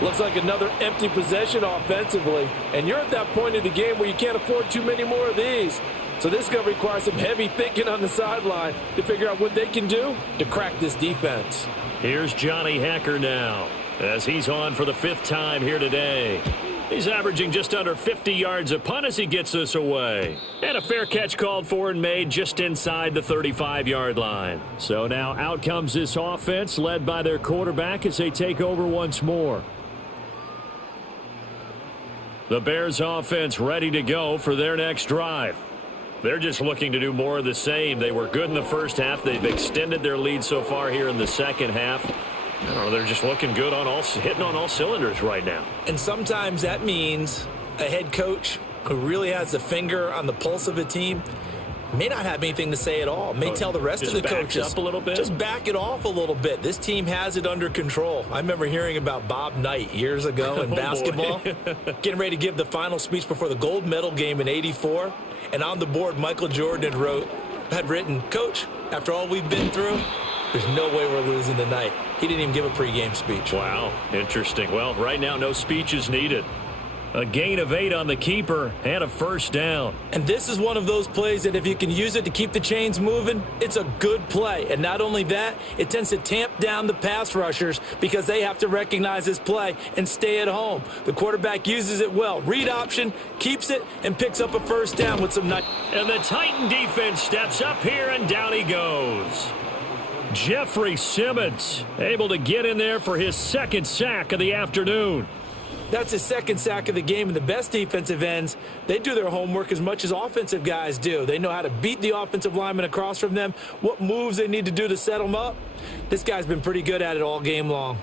Looks like another empty possession offensively. And you're at that point in the game where you can't afford too many more of these. So this is going to require some heavy thinking on the sideline to figure out what they can do to crack this defense. Here's Johnny Hekker now as he's on for the 5th time here today. He's averaging just under 50 yards a punt as he gets this away. And a fair catch called for and made just inside the 35-yard line. So now out comes this offense led by their quarterback as they take over once more. The Bears offense ready to go for their next drive. They're just looking to do more of the same. They were good in the first half. They've extended their lead so far here in the second half. I don't know, they're just looking good hitting on all cylinders right now. And sometimes that means a head coach who really has a finger on the pulse of a team may not have anything to say at all. May tell the rest of the coaches up a little bit. Just back it off a little bit. This team has it under control. I remember hearing about Bob Knight years ago in basketball, getting ready to give the final speech before the gold medal game in '84. And on the board, Michael Jordan had written, "Coach, after all we've been through, there's no way we're losing tonight." He didn't even give a pregame speech. Wow, interesting. Well, right now, no speech is needed. A gain of 8 on the keeper and a first down. And this is one of those plays that if you can use it to keep the chains moving, it's a good play. And not only that, it tends to tamp down the pass rushers because they have to recognize this play and stay at home. The quarterback uses it well. Read option, keeps it, and picks up a first down with some nice. And the Titan defense steps up here, and down he goes. Jeffrey Simmons able to get in there for his second sack of the afternoon. That's his second sack of the game, and the best defensive ends, they do their homework as much as offensive guys do. They know how to beat the offensive lineman across from them, what moves they need to do to set them up. This guy's been pretty good at it all game long.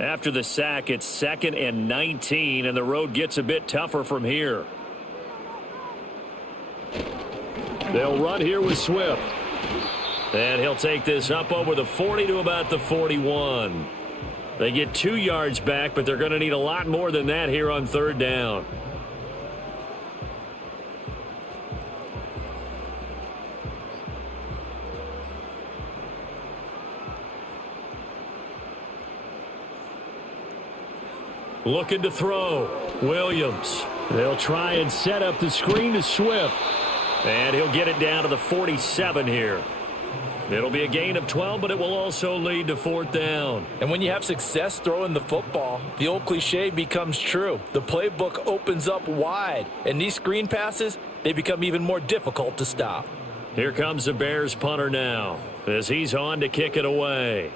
After the sack, it's 2nd and 19, and the road gets a bit tougher from here. They'll run here with Swift. And he'll take this up over the 40 to about the 41. They get 2 yards back, but they're going to need a lot more than that here on 3rd down. Looking to throw. Williams. They'll try and set up the screen to Swift. And he'll get it down to the 47 here. It'll be a gain of 12, but it will also lead to 4th down. And when you have success throwing the football, the old cliche becomes true. The playbook opens up wide. And these screen passes, they become even more difficult to stop. Here comes the Bears punter now as he's on to kick it away.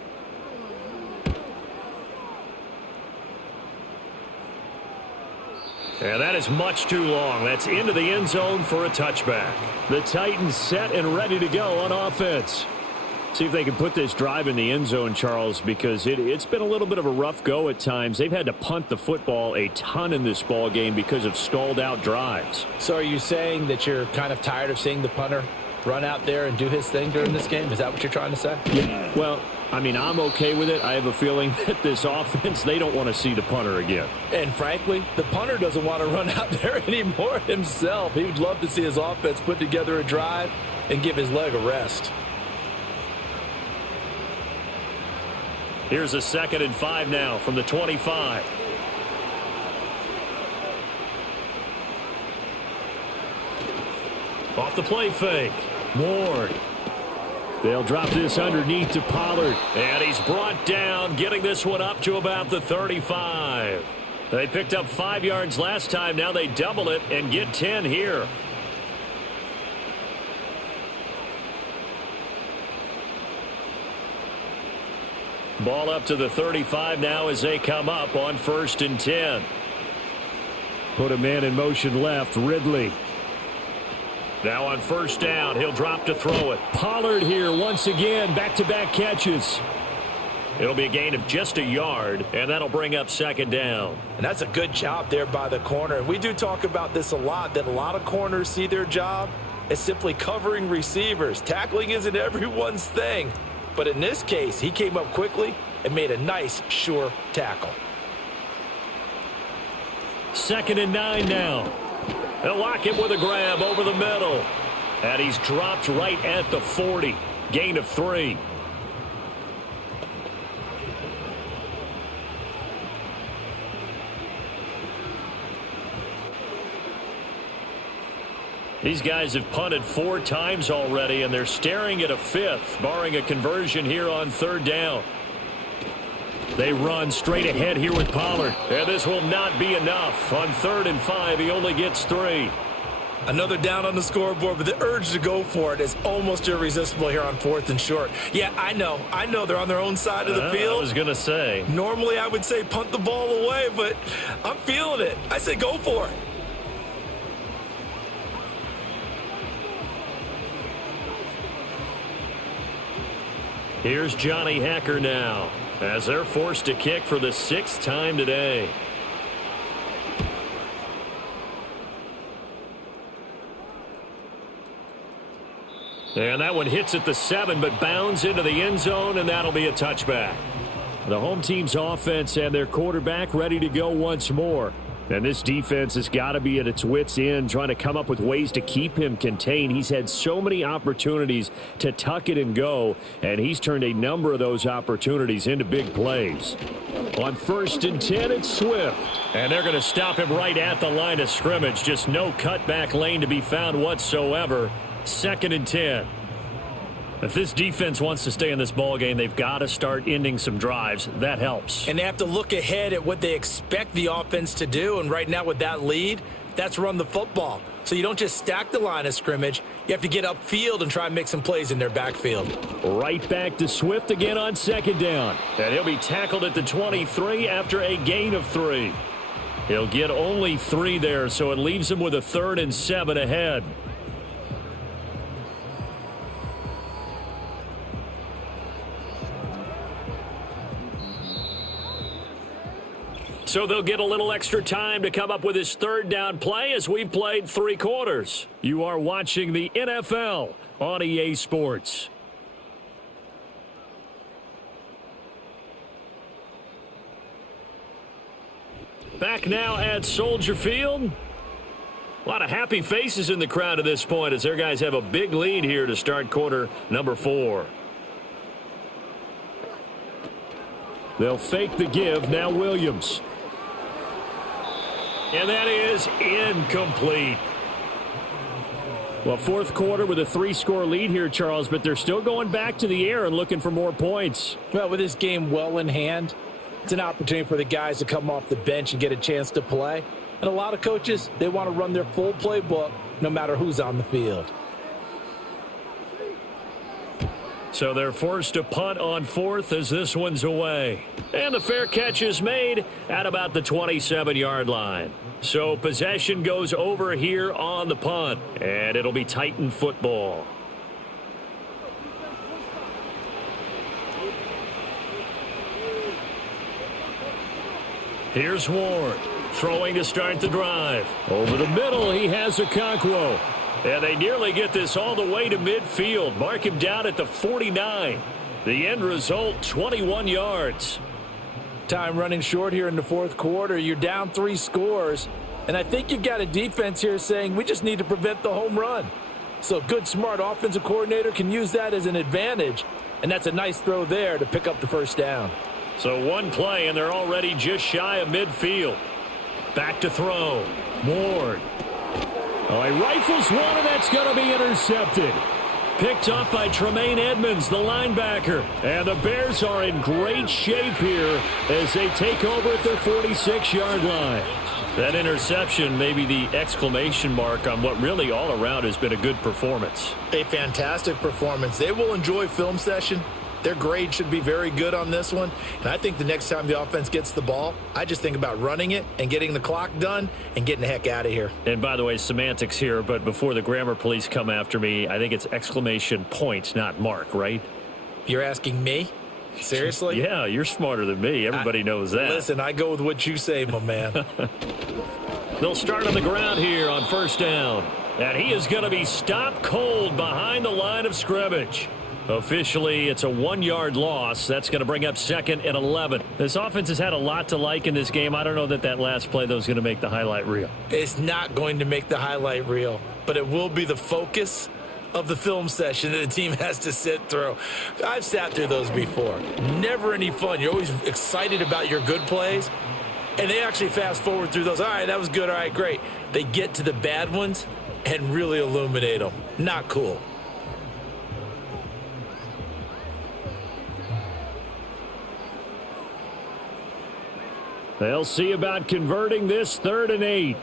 And that is much too long. That's into the end zone for a touchback. The Titans set and ready to go on offense. See if they can put this drive in the end zone, Charles, because it's been a little bit of a rough go at times. They've had to punt the football a ton in this ball game because of stalled out drives. So are you saying that you're kind of tired of seeing the punter run out there and do his thing during this game? Is that what you're trying to say? Yeah. Well, I mean, I'm okay with it. I have a feeling that this offense, they don't want to see the punter again. And frankly, the punter doesn't want to run out there anymore himself. He would love to see his offense put together a drive and give his leg a rest. Here's a 2nd and 5 now from the 25. Off the play fake. Ward. They'll drop this underneath to Pollard. And he's brought down, getting this one up to about the 35. They picked up 5 yards last time. Now they double it and get 10 here. Ball up to the 35 now as they come up on 1st and 10. Put a man in motion left, Ridley. Now on 1st down, he'll drop to throw it. Pollard here once again, back-to-back catches. It'll be a gain of just a yard, and that'll bring up 2nd down. And that's a good job there by the corner. And we do talk about this a lot, that a lot of corners see their job as simply covering receivers. Tackling isn't everyone's thing. But in this case, he came up quickly and made a nice, sure tackle. 2nd and 9 now. They'll lock him with a grab over the middle. And he's dropped right at the 40. Gain of 3. These guys have punted 4 times already, and they're staring at a 5th, barring a conversion here on 3rd down. They run straight ahead here with Pollard. And this will not be enough. On 3rd and 5, he only gets 3. Another down on the scoreboard, but the urge to go for it is almost irresistible here on 4th and short. Yeah, I know they're on their own side of the field. I was going to say. Normally I would say punt the ball away, but I'm feeling it. I say go for it. Here's Johnny Hacker now, as they're forced to kick for the 6th time today. And that one hits at the 7, but bounds into the end zone, and that'll be a touchback. The home team's offense and their quarterback ready to go once more. And this defense has got to be at its wits' end, trying to come up with ways to keep him contained. He's had so many opportunities to tuck it and go, and he's turned a number of those opportunities into big plays. On 1st and 10, it's Swift. And they're going to stop him right at the line of scrimmage. Just no cutback lane to be found whatsoever. 2nd and 10. If this defense wants to stay in this ballgame, they've got to start ending some drives. That helps. And they have to look ahead at what they expect the offense to do. And right now with that lead, that's run the football. So you don't just stack the line of scrimmage. You have to get upfield and try and make some plays in their backfield. Right back to Swift again on 2nd down. And he'll be tackled at the 23 after a gain of 3. He'll get only 3 there, so it leaves him with a 3rd and 7 ahead. So they'll get a little extra time to come up with his 3rd down play as we've played 3 quarters. You are watching the NFL on EA Sports. Back now at Soldier Field. A lot of happy faces in the crowd at this point as their guys have a big lead here to start quarter number 4. They'll fake the give. Now Williams. And that is incomplete. Well, 4th quarter with a 3-score lead here, Charles, but they're still going back to the air and looking for more points. Well, with this game well in hand, it's an opportunity for the guys to come off the bench and get a chance to play. And a lot of coaches, they want to run their full playbook no matter who's on the field. So they're forced to punt on 4th as this one's away. And the fair catch is made at about the 27-yard line. So possession goes over here on the punt. And it'll be Titan football. Here's Ward. Throwing to start the drive. Over the middle, he has Okonkwo. And they nearly get this all the way to midfield. Mark him down at the 49. The end result, 21 yards. Time running short here in the 4th quarter. You're down 3 scores. And I think you've got a defense here saying we just need to prevent the home run. So a good, smart offensive coordinator can use that as an advantage. And that's a nice throw there to pick up the 1st down. So one play, and they're already just shy of midfield. Back to throw. Ward. Oh, he rifles one, and that's going to be intercepted. Picked up by Tremaine Edmonds, the linebacker. And the Bears are in great shape here as they take over at their 46-yard line. That interception may be the exclamation mark on what really all around has been a good performance. A fantastic performance. They will enjoy film session. Their grade should be very good on this one. And I think the next time the offense gets the ball, I just think about running it and getting the clock done and getting the heck out of here. And by the way, semantics here, but before the grammar police come after me, I think it's exclamation point, not mark, right? You're asking me? Seriously? Yeah, you're smarter than me. Everybody knows that. Listen, I go with what you say, my man. They'll start on the ground here on 1st down. And he is going to be stopped cold behind the line of scrimmage. Officially, it's a 1-yard loss. That's going to bring up 2nd and 11. This offense has had a lot to like in this game. I don't know that last play, though, is going to make the highlight reel. It's not going to make the highlight reel, but it will be the focus of the film session that the team has to sit through. I've sat through those before. Never any fun. You're always excited about your good plays, and they actually fast forward through those. All right, that was good. All right, great. They get to the bad ones, and really illuminate them. Not cool. They'll see about converting this 3rd and 8.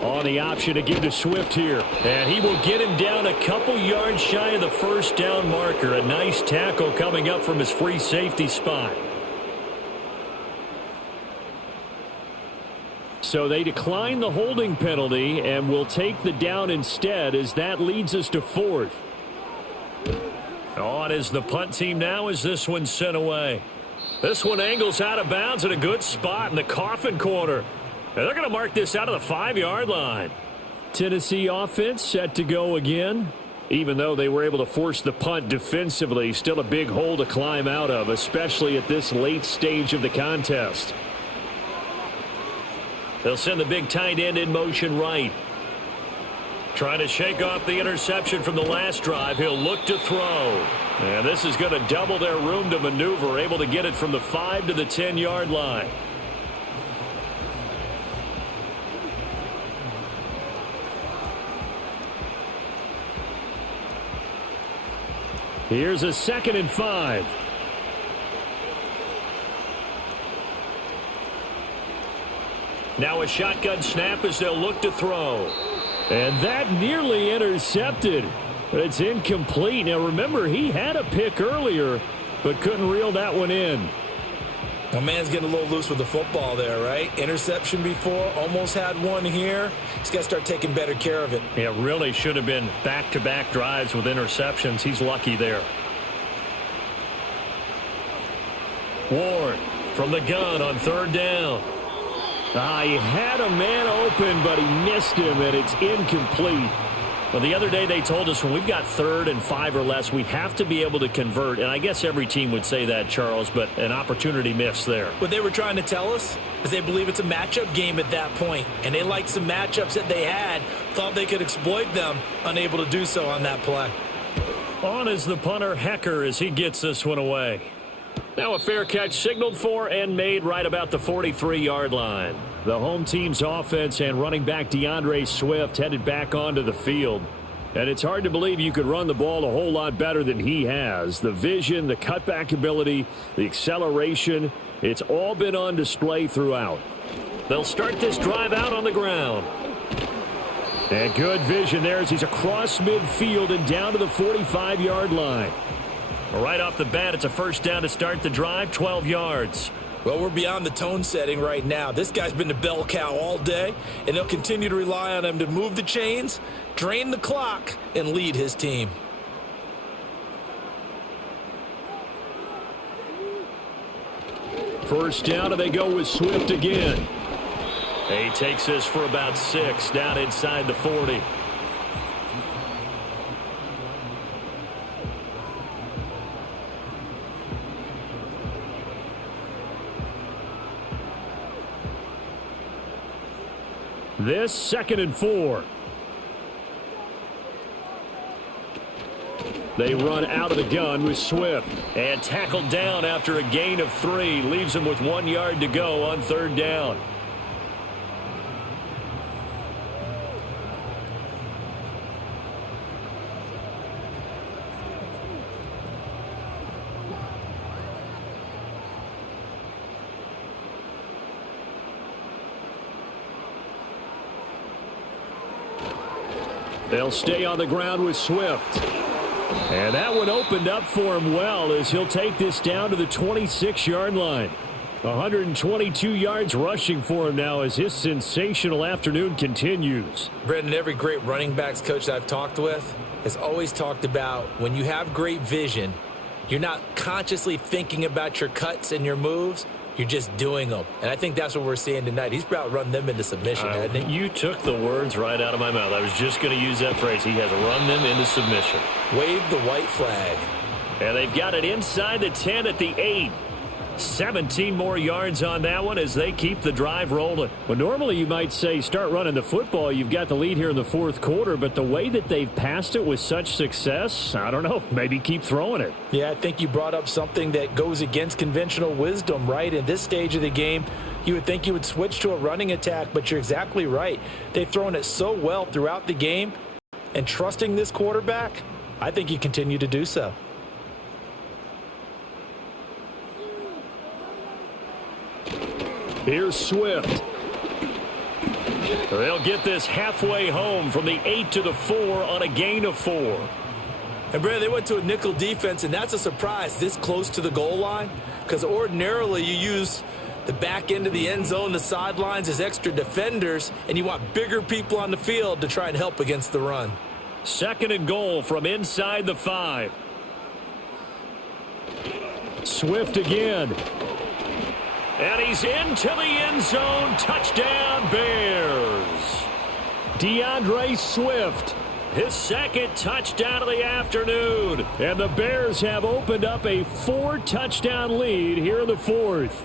On the option to give to Swift here. And he will get him down a couple yards shy of the first down marker. A nice tackle coming up from his free safety spot. So they decline the holding penalty and will take the down instead, as that leads us to 4th. On is the punt team now as this one's sent away. This one angles out of bounds at a good spot in the coffin corner. And they're going to mark this out of the 5-yard line. Tennessee offense set to go again. Even though they were able to force the punt defensively, still a big hole to climb out of, especially at this late stage of the contest. They'll send the big tight end in motion right. Trying to shake off the interception from the last drive. He'll look to throw. And this is going to double their room to maneuver, able to get it from the 5 to the 10-yard line. Here's a 2nd and 5. Now a shotgun snap as they'll look to throw. And that nearly intercepted, but it's incomplete. Now remember, he had a pick earlier, but couldn't reel that one in. My man's getting a little loose with the football there, right? Interception before, almost had one here. He's got to start taking better care of it. Yeah, really should have been back-to-back drives with interceptions. He's lucky there. Ward from the gun on 3rd down. He had a man open, but he missed him, and it's incomplete. Well, the other day they told us when we've got 3rd and 5 or less, we have to be able to convert. And I guess every team would say that, Charles, but an opportunity missed there. What they were trying to tell us is they believe it's a matchup game at that point, and they liked some matchups that they had, thought they could exploit them, unable to do so on that play. On is the punter, Hecker, as he gets this one away. Now a fair catch signaled for and made right about the 43-yard line. The home team's offense and running back DeAndre Swift headed back onto the field. And it's hard to believe you could run the ball a whole lot better than he has. The vision, the cutback ability, the acceleration, it's all been on display throughout. They'll start this drive out on the ground. And good vision there as he's across midfield and down to the 45-yard line. Right off the bat, it's a first down to start the drive, 12 yards. Well, we're beyond the tone setting right now. This guy's been the bell cow all day, and they'll continue to rely on him to move the chains, drain the clock, and lead his team. First down, and they go with Swift again. He takes this for about 6 down inside the 40. This 2nd and 4. They run out of the gun with Swift. And tackled down after a gain of 3. Leaves him with 1 yard to go on 3rd down. They'll stay on the ground with Swift. And that one opened up for him well as he'll take this down to the 26-yard line. 122 yards rushing for him now as his sensational afternoon continues. Brendan, every great running backs coach that I've talked with has always talked about when you have great vision, you're not consciously thinking about your cuts and your moves. You're just doing them. And I think that's what we're seeing tonight. He's about run them into submission, hasn't he? You took the words right out of my mouth. I was just going to use that phrase. He has run them into submission. Wave the white flag. And they've got it inside the 10 at the 8. 17 more yards on that one as they keep the drive rolling. Well, normally you might say start running the football. You've got the lead here in the 4th quarter, but the way that they've passed it with such success, I don't know, maybe keep throwing it. Yeah, I think you brought up something that goes against conventional wisdom, right? In this stage of the game, You would think you would switch to a running attack, but you're exactly right. They've thrown it so well throughout the game, and trusting this quarterback, I think you continue to do so. Here's Swift. They'll get this halfway home from the 8 to the 4 on a gain of 4. And, Brad, they went to a nickel defense, and that's a surprise this close to the goal line, because ordinarily you use the back end of the end zone, the sidelines as extra defenders, and you want bigger people on the field to try and help against the run. 2nd and goal from inside the 5. Swift again. And he's into the end zone. Touchdown, Bears. DeAndre Swift, his 2nd touchdown of the afternoon. And the Bears have opened up a 4-touchdown lead here in the 4th.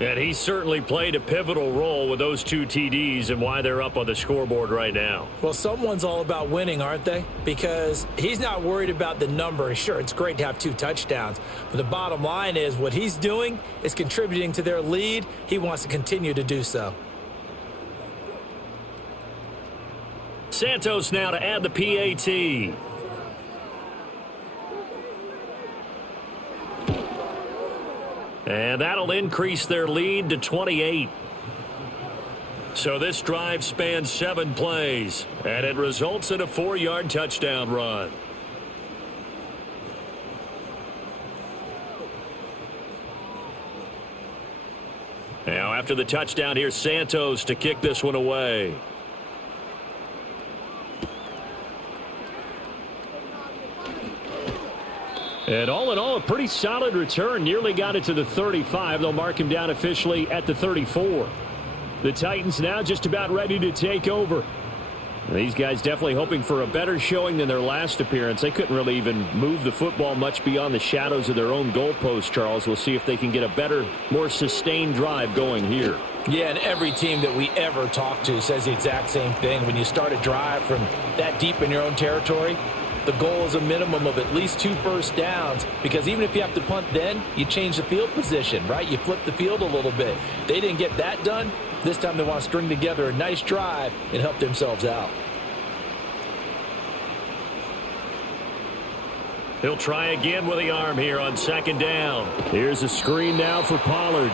And he certainly played a pivotal role with those 2 TDs and why they're up on the scoreboard right now. Well, someone's all about winning, aren't they? Because he's not worried about the number. Sure, it's great to have 2 touchdowns. But the bottom line is what he's doing is contributing to their lead. He wants to continue to do so. Santos now to add the PAT. And that'll increase their lead to 28. So this drive spans 7 plays, and it results in a 4-yard touchdown run. Now after the touchdown, here's Santos to kick this one away. And all in all, a pretty solid return. Nearly got it to the 35. They'll mark him down officially at the 34. The Titans now just about ready to take over. These guys definitely hoping for a better showing than their last appearance. They couldn't really even move the football much beyond the shadows of their own goalpost, Charles. We'll see if they can get a better, more sustained drive going here. Yeah, and every team that we ever talk to says the exact same thing. When you start a drive from that deep in your own territory, the goal is a minimum of at least 2 first downs, because even if you have to punt then, you change the field position, right? You flip the field a little bit. They didn't get that done. This time they want to string together a nice drive and help themselves out. He'll try again with the arm here on 2nd down. Here's a screen now for Pollard.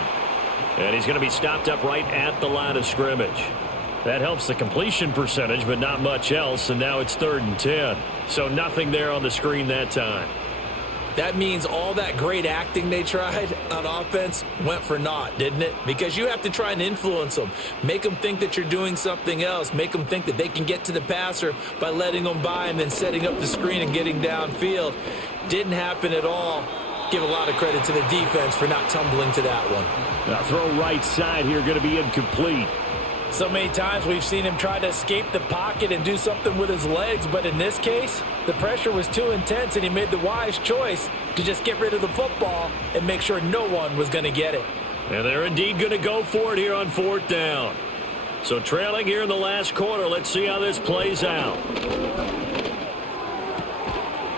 And he's going to be stopped up right at the line of scrimmage. That helps the completion percentage, but not much else, and now it's 3rd and 10. So nothing there on the screen that time. That means all that great acting they tried on offense went for naught, didn't it? Because you have to try and influence them. Make them think that you're doing something else. Make them think that they can get to the passer by letting them by and then setting up the screen and getting downfield. Didn't happen at all. Give a lot of credit to the defense for not tumbling to that one. Now throw right side here, going to be incomplete. So many times we've seen him try to escape the pocket and do something with his legs, but in this case, the pressure was too intense and he made the wise choice to just get rid of the football and make sure no one was going to get it. And they're indeed going to go for it here on 4th down. So trailing here in the last quarter, let's see how this plays out.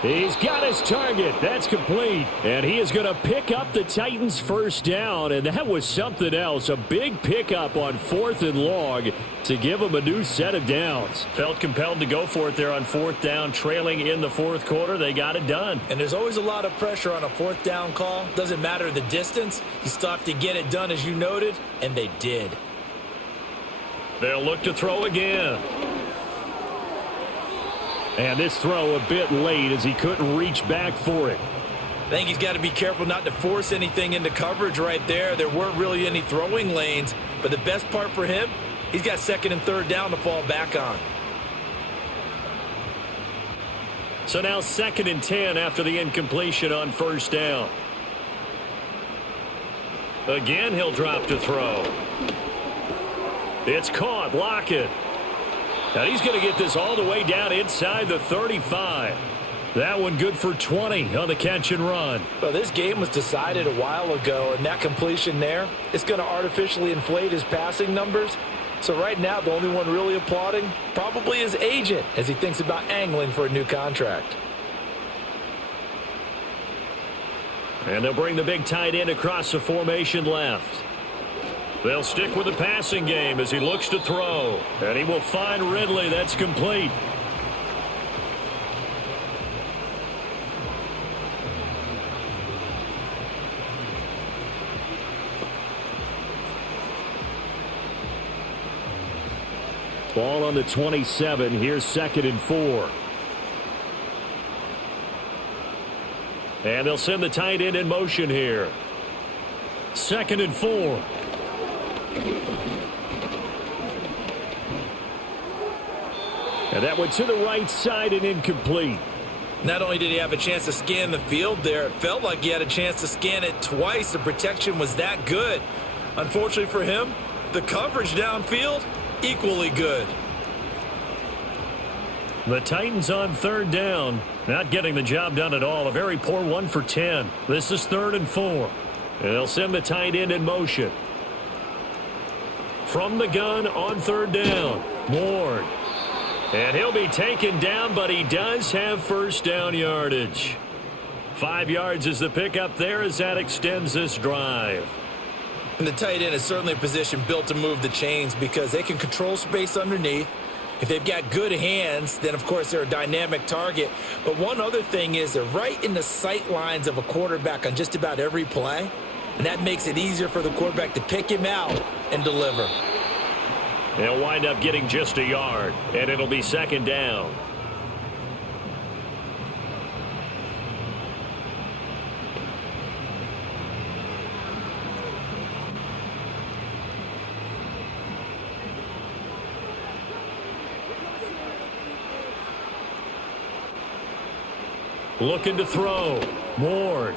He's got his target. That's complete. And he is going to pick up the Titans' 1st down. And that was something else. A big pickup on 4th and long to give him a new set of downs. Felt compelled to go for it there on 4th down. Trailing in the 4th quarter. They got it done. And there's always a lot of pressure on a 4th down call. Doesn't matter the distance. You still have to get it done, as you noted. And they did. They'll look to throw again. And this throw a bit late as he couldn't reach back for it. I think he's got to be careful not to force anything into coverage right there. There weren't really any throwing lanes. But the best part for him, he's got 2nd and 3rd down to fall back on. So now 2nd and 10 after the incompletion on 1st down. Again, he'll drop to throw. It's caught. Lockett. Now he's going to get this all the way down inside the 35. That one good for 20 on the catch and run. Well, this game was decided a while ago, and that completion there is going to artificially inflate his passing numbers. So right now, the only one really applauding probably his agent as he thinks about angling for a new contract. And they'll bring the big tight end across the formation left. They'll stick with the passing game as he looks to throw. And he will find Ridley. That's complete. Ball on the 27. Here's 2nd and 4. And they'll send the tight end in motion here. 2nd and 4. And that went to the right side and incomplete. Not only did he have a chance to scan the field there, it felt like he had a chance to scan it twice. The protection was that good. Unfortunately for him, the coverage downfield, equally good. The Titans on 3rd down. Not getting the job done at all. A very poor 1 for 10. This is 3rd and 4. And they'll send the tight end in motion. From the gun on 3rd down. Ward. And he'll be taken down, but he does have 1st down yardage. 5 yards is the pickup there as that extends this drive. And the tight end is certainly a position built to move the chains because they can control space underneath. If they've got good hands, then, of course, they're a dynamic target. But one other thing is they're right in the sight lines of a quarterback on just about every play. And that makes it easier for the quarterback to pick him out and deliver. They'll wind up getting just a yard, and it'll be 2nd down. Looking to throw. Ward.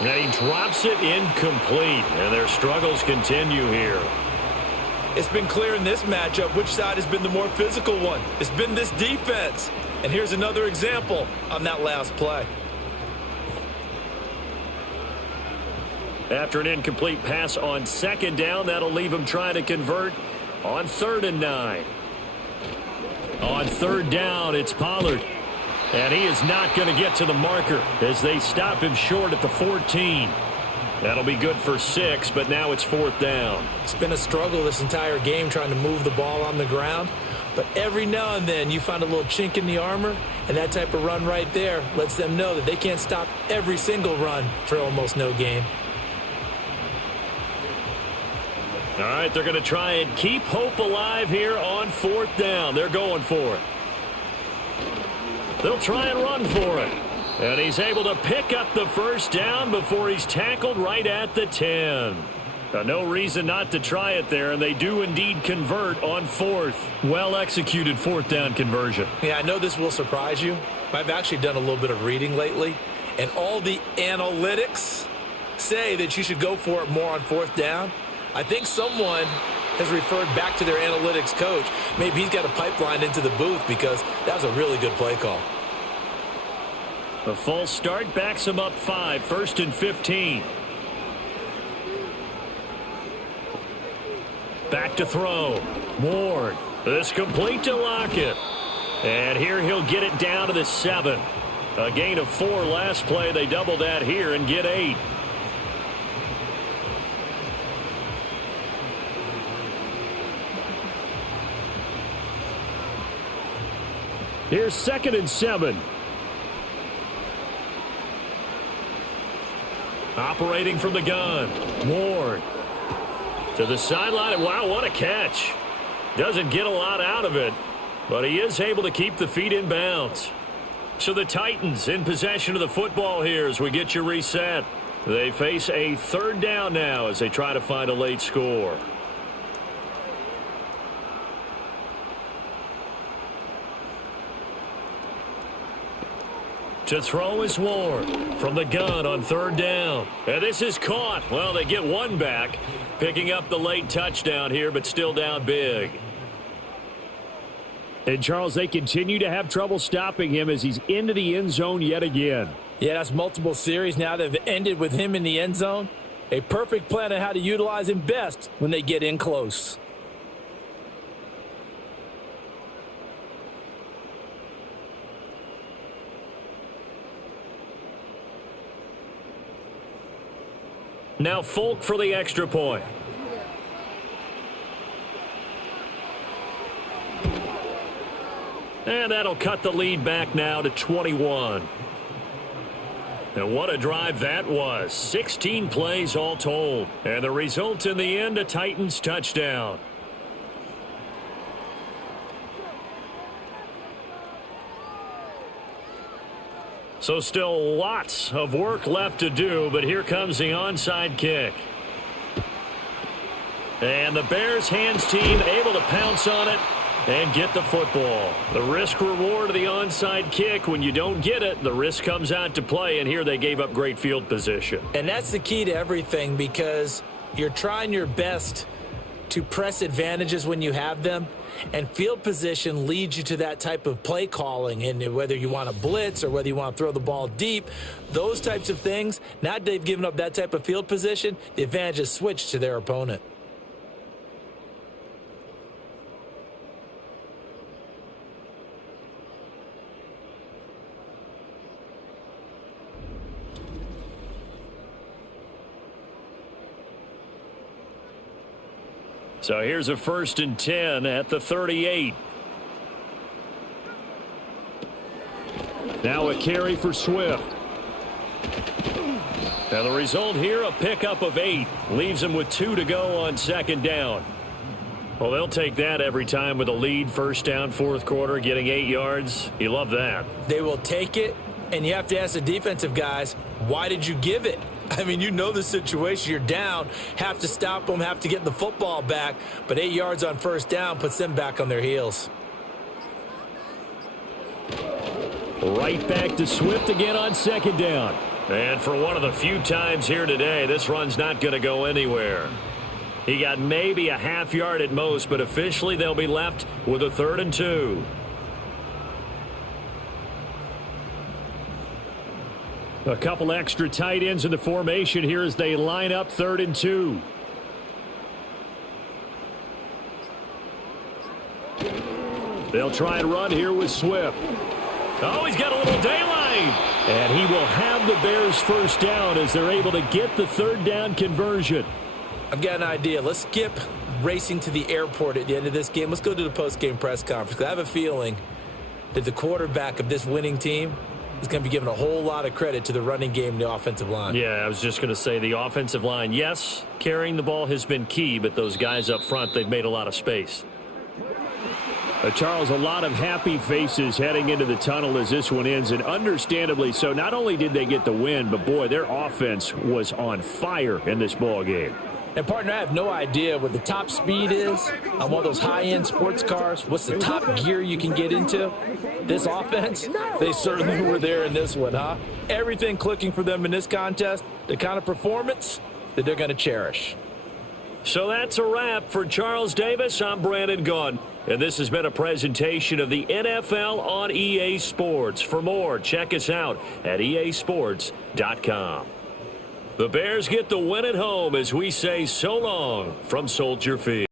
And he drops it incomplete. And their struggles continue here. It's been clear in this matchup which side has been the more physical one. It's been this defense. And here's another example on that last play. After an incomplete pass on 2nd down, that'll leave him trying to convert on 3rd and 9. On 3rd down, it's Pollard. And he is not going to get to the marker as they stop him short at the 14. That'll be good for 6, but now it's 4th down. It's been a struggle this entire game trying to move the ball on the ground. But every now and then you find a little chink in the armor, and that type of run right there lets them know that they can't stop every single run for almost no gain. All right, they're going to try and keep hope alive here on 4th down. They're going for it. They'll try and run for it. And he's able to pick up the 1st down before he's tackled right at the 10. No reason not to try it there, and they do indeed convert on 4th. Well-executed 4th down conversion. Yeah, I know this will surprise you. I've actually done a little bit of reading lately, and all the analytics say that you should go for it more on 4th down. I think someone has referred back to their analytics coach. Maybe he's got a pipeline into the booth because that was a really good play call. The false start backs him up 5, 1st and 15. Back to throw. Ward. This complete to Lockett. And here he'll get it down to the 7. A gain of 4 last play. They double that here and get 8. Here's 2nd and 7. Operating from the gun. Ward. To the sideline. Wow, what a catch. Doesn't get a lot out of it, but he is able to keep the feet in bounds. So the Titans in possession of the football here as we get you reset. They face a 3rd down now as they try to find a late score. To throw is Ward from the gun on 3rd down. And this is caught. Well, they get 1 back, picking up the late touchdown here, but still down big. And, Charles, they continue to have trouble stopping him as he's into the end zone yet again. Yeah, that's multiple series now that have ended with him in the end zone. A perfect plan on how to utilize him best when they get in close. Now Folk for the extra point. And that'll cut the lead back now to 21. And what a drive that was. 16 plays all told. And the result in the end, a Titans touchdown. So still lots of work left to do, but here comes the onside kick. And the Bears hands team able to pounce on it and get the football. The risk reward of the onside kick, when you don't get it, the risk comes out to play, and here they gave up great field position. And that's the key to everything, because you're trying your best to press advantages when you have them, and field position leads you to that type of play calling. And whether you want to blitz or whether you want to throw the ball deep, those types of things, now that they've given up that type of field position, the advantage is switched to their opponent. So here's a 1st and 10 at the 38. Now a carry for Swift. Now the result here, a pickup of 8. Leaves him with 2 to go on 2nd down. Well, they'll take that every time with a lead. 1st down, 4th quarter, getting 8 yards. You love that. They will take it, and you have to ask the defensive guys, why did you give it? I mean, you know the situation. You're down, have to stop them, have to get the football back, but 8 yards on 1st down puts them back on their heels. Right back to Swift again on 2nd down. And for one of the few times here today, this run's not going to go anywhere. He got maybe a half yard at most, but officially they'll be left with a 3rd and 2. A couple extra tight ends in the formation here as they line up 3rd and 2. They'll try and run here with Swift. Oh, he's got a little daylight. And he will have the Bears 1st down as they're able to get the 3rd down conversion. I've got an idea. Let's skip racing to the airport at the end of this game. Let's go to the post-game press conference. I have a feeling that the quarterback of this winning team is going to be given a whole lot of credit to the running game and the offensive line. Yeah, I was just going to say the offensive line, yes, carrying the ball has been key, but those guys up front, they've made a lot of space. Charles, a lot of happy faces heading into the tunnel as this one ends, and understandably so. Not only did they get the win, but boy, their offense was on fire in this ball game. And, partner, I have no idea what the top speed is on one of those high-end sports cars. What's the top gear you can get into? This offense, they certainly were there in this one, huh? Everything clicking for them in this contest, the kind of performance that they're going to cherish. So that's a wrap for Charles Davis. I'm Brandon Gaughan, and this has been a presentation of the NFL on EA Sports. For more, check us out at easports.com. The Bears get the win at home as we say so long from Soldier Field.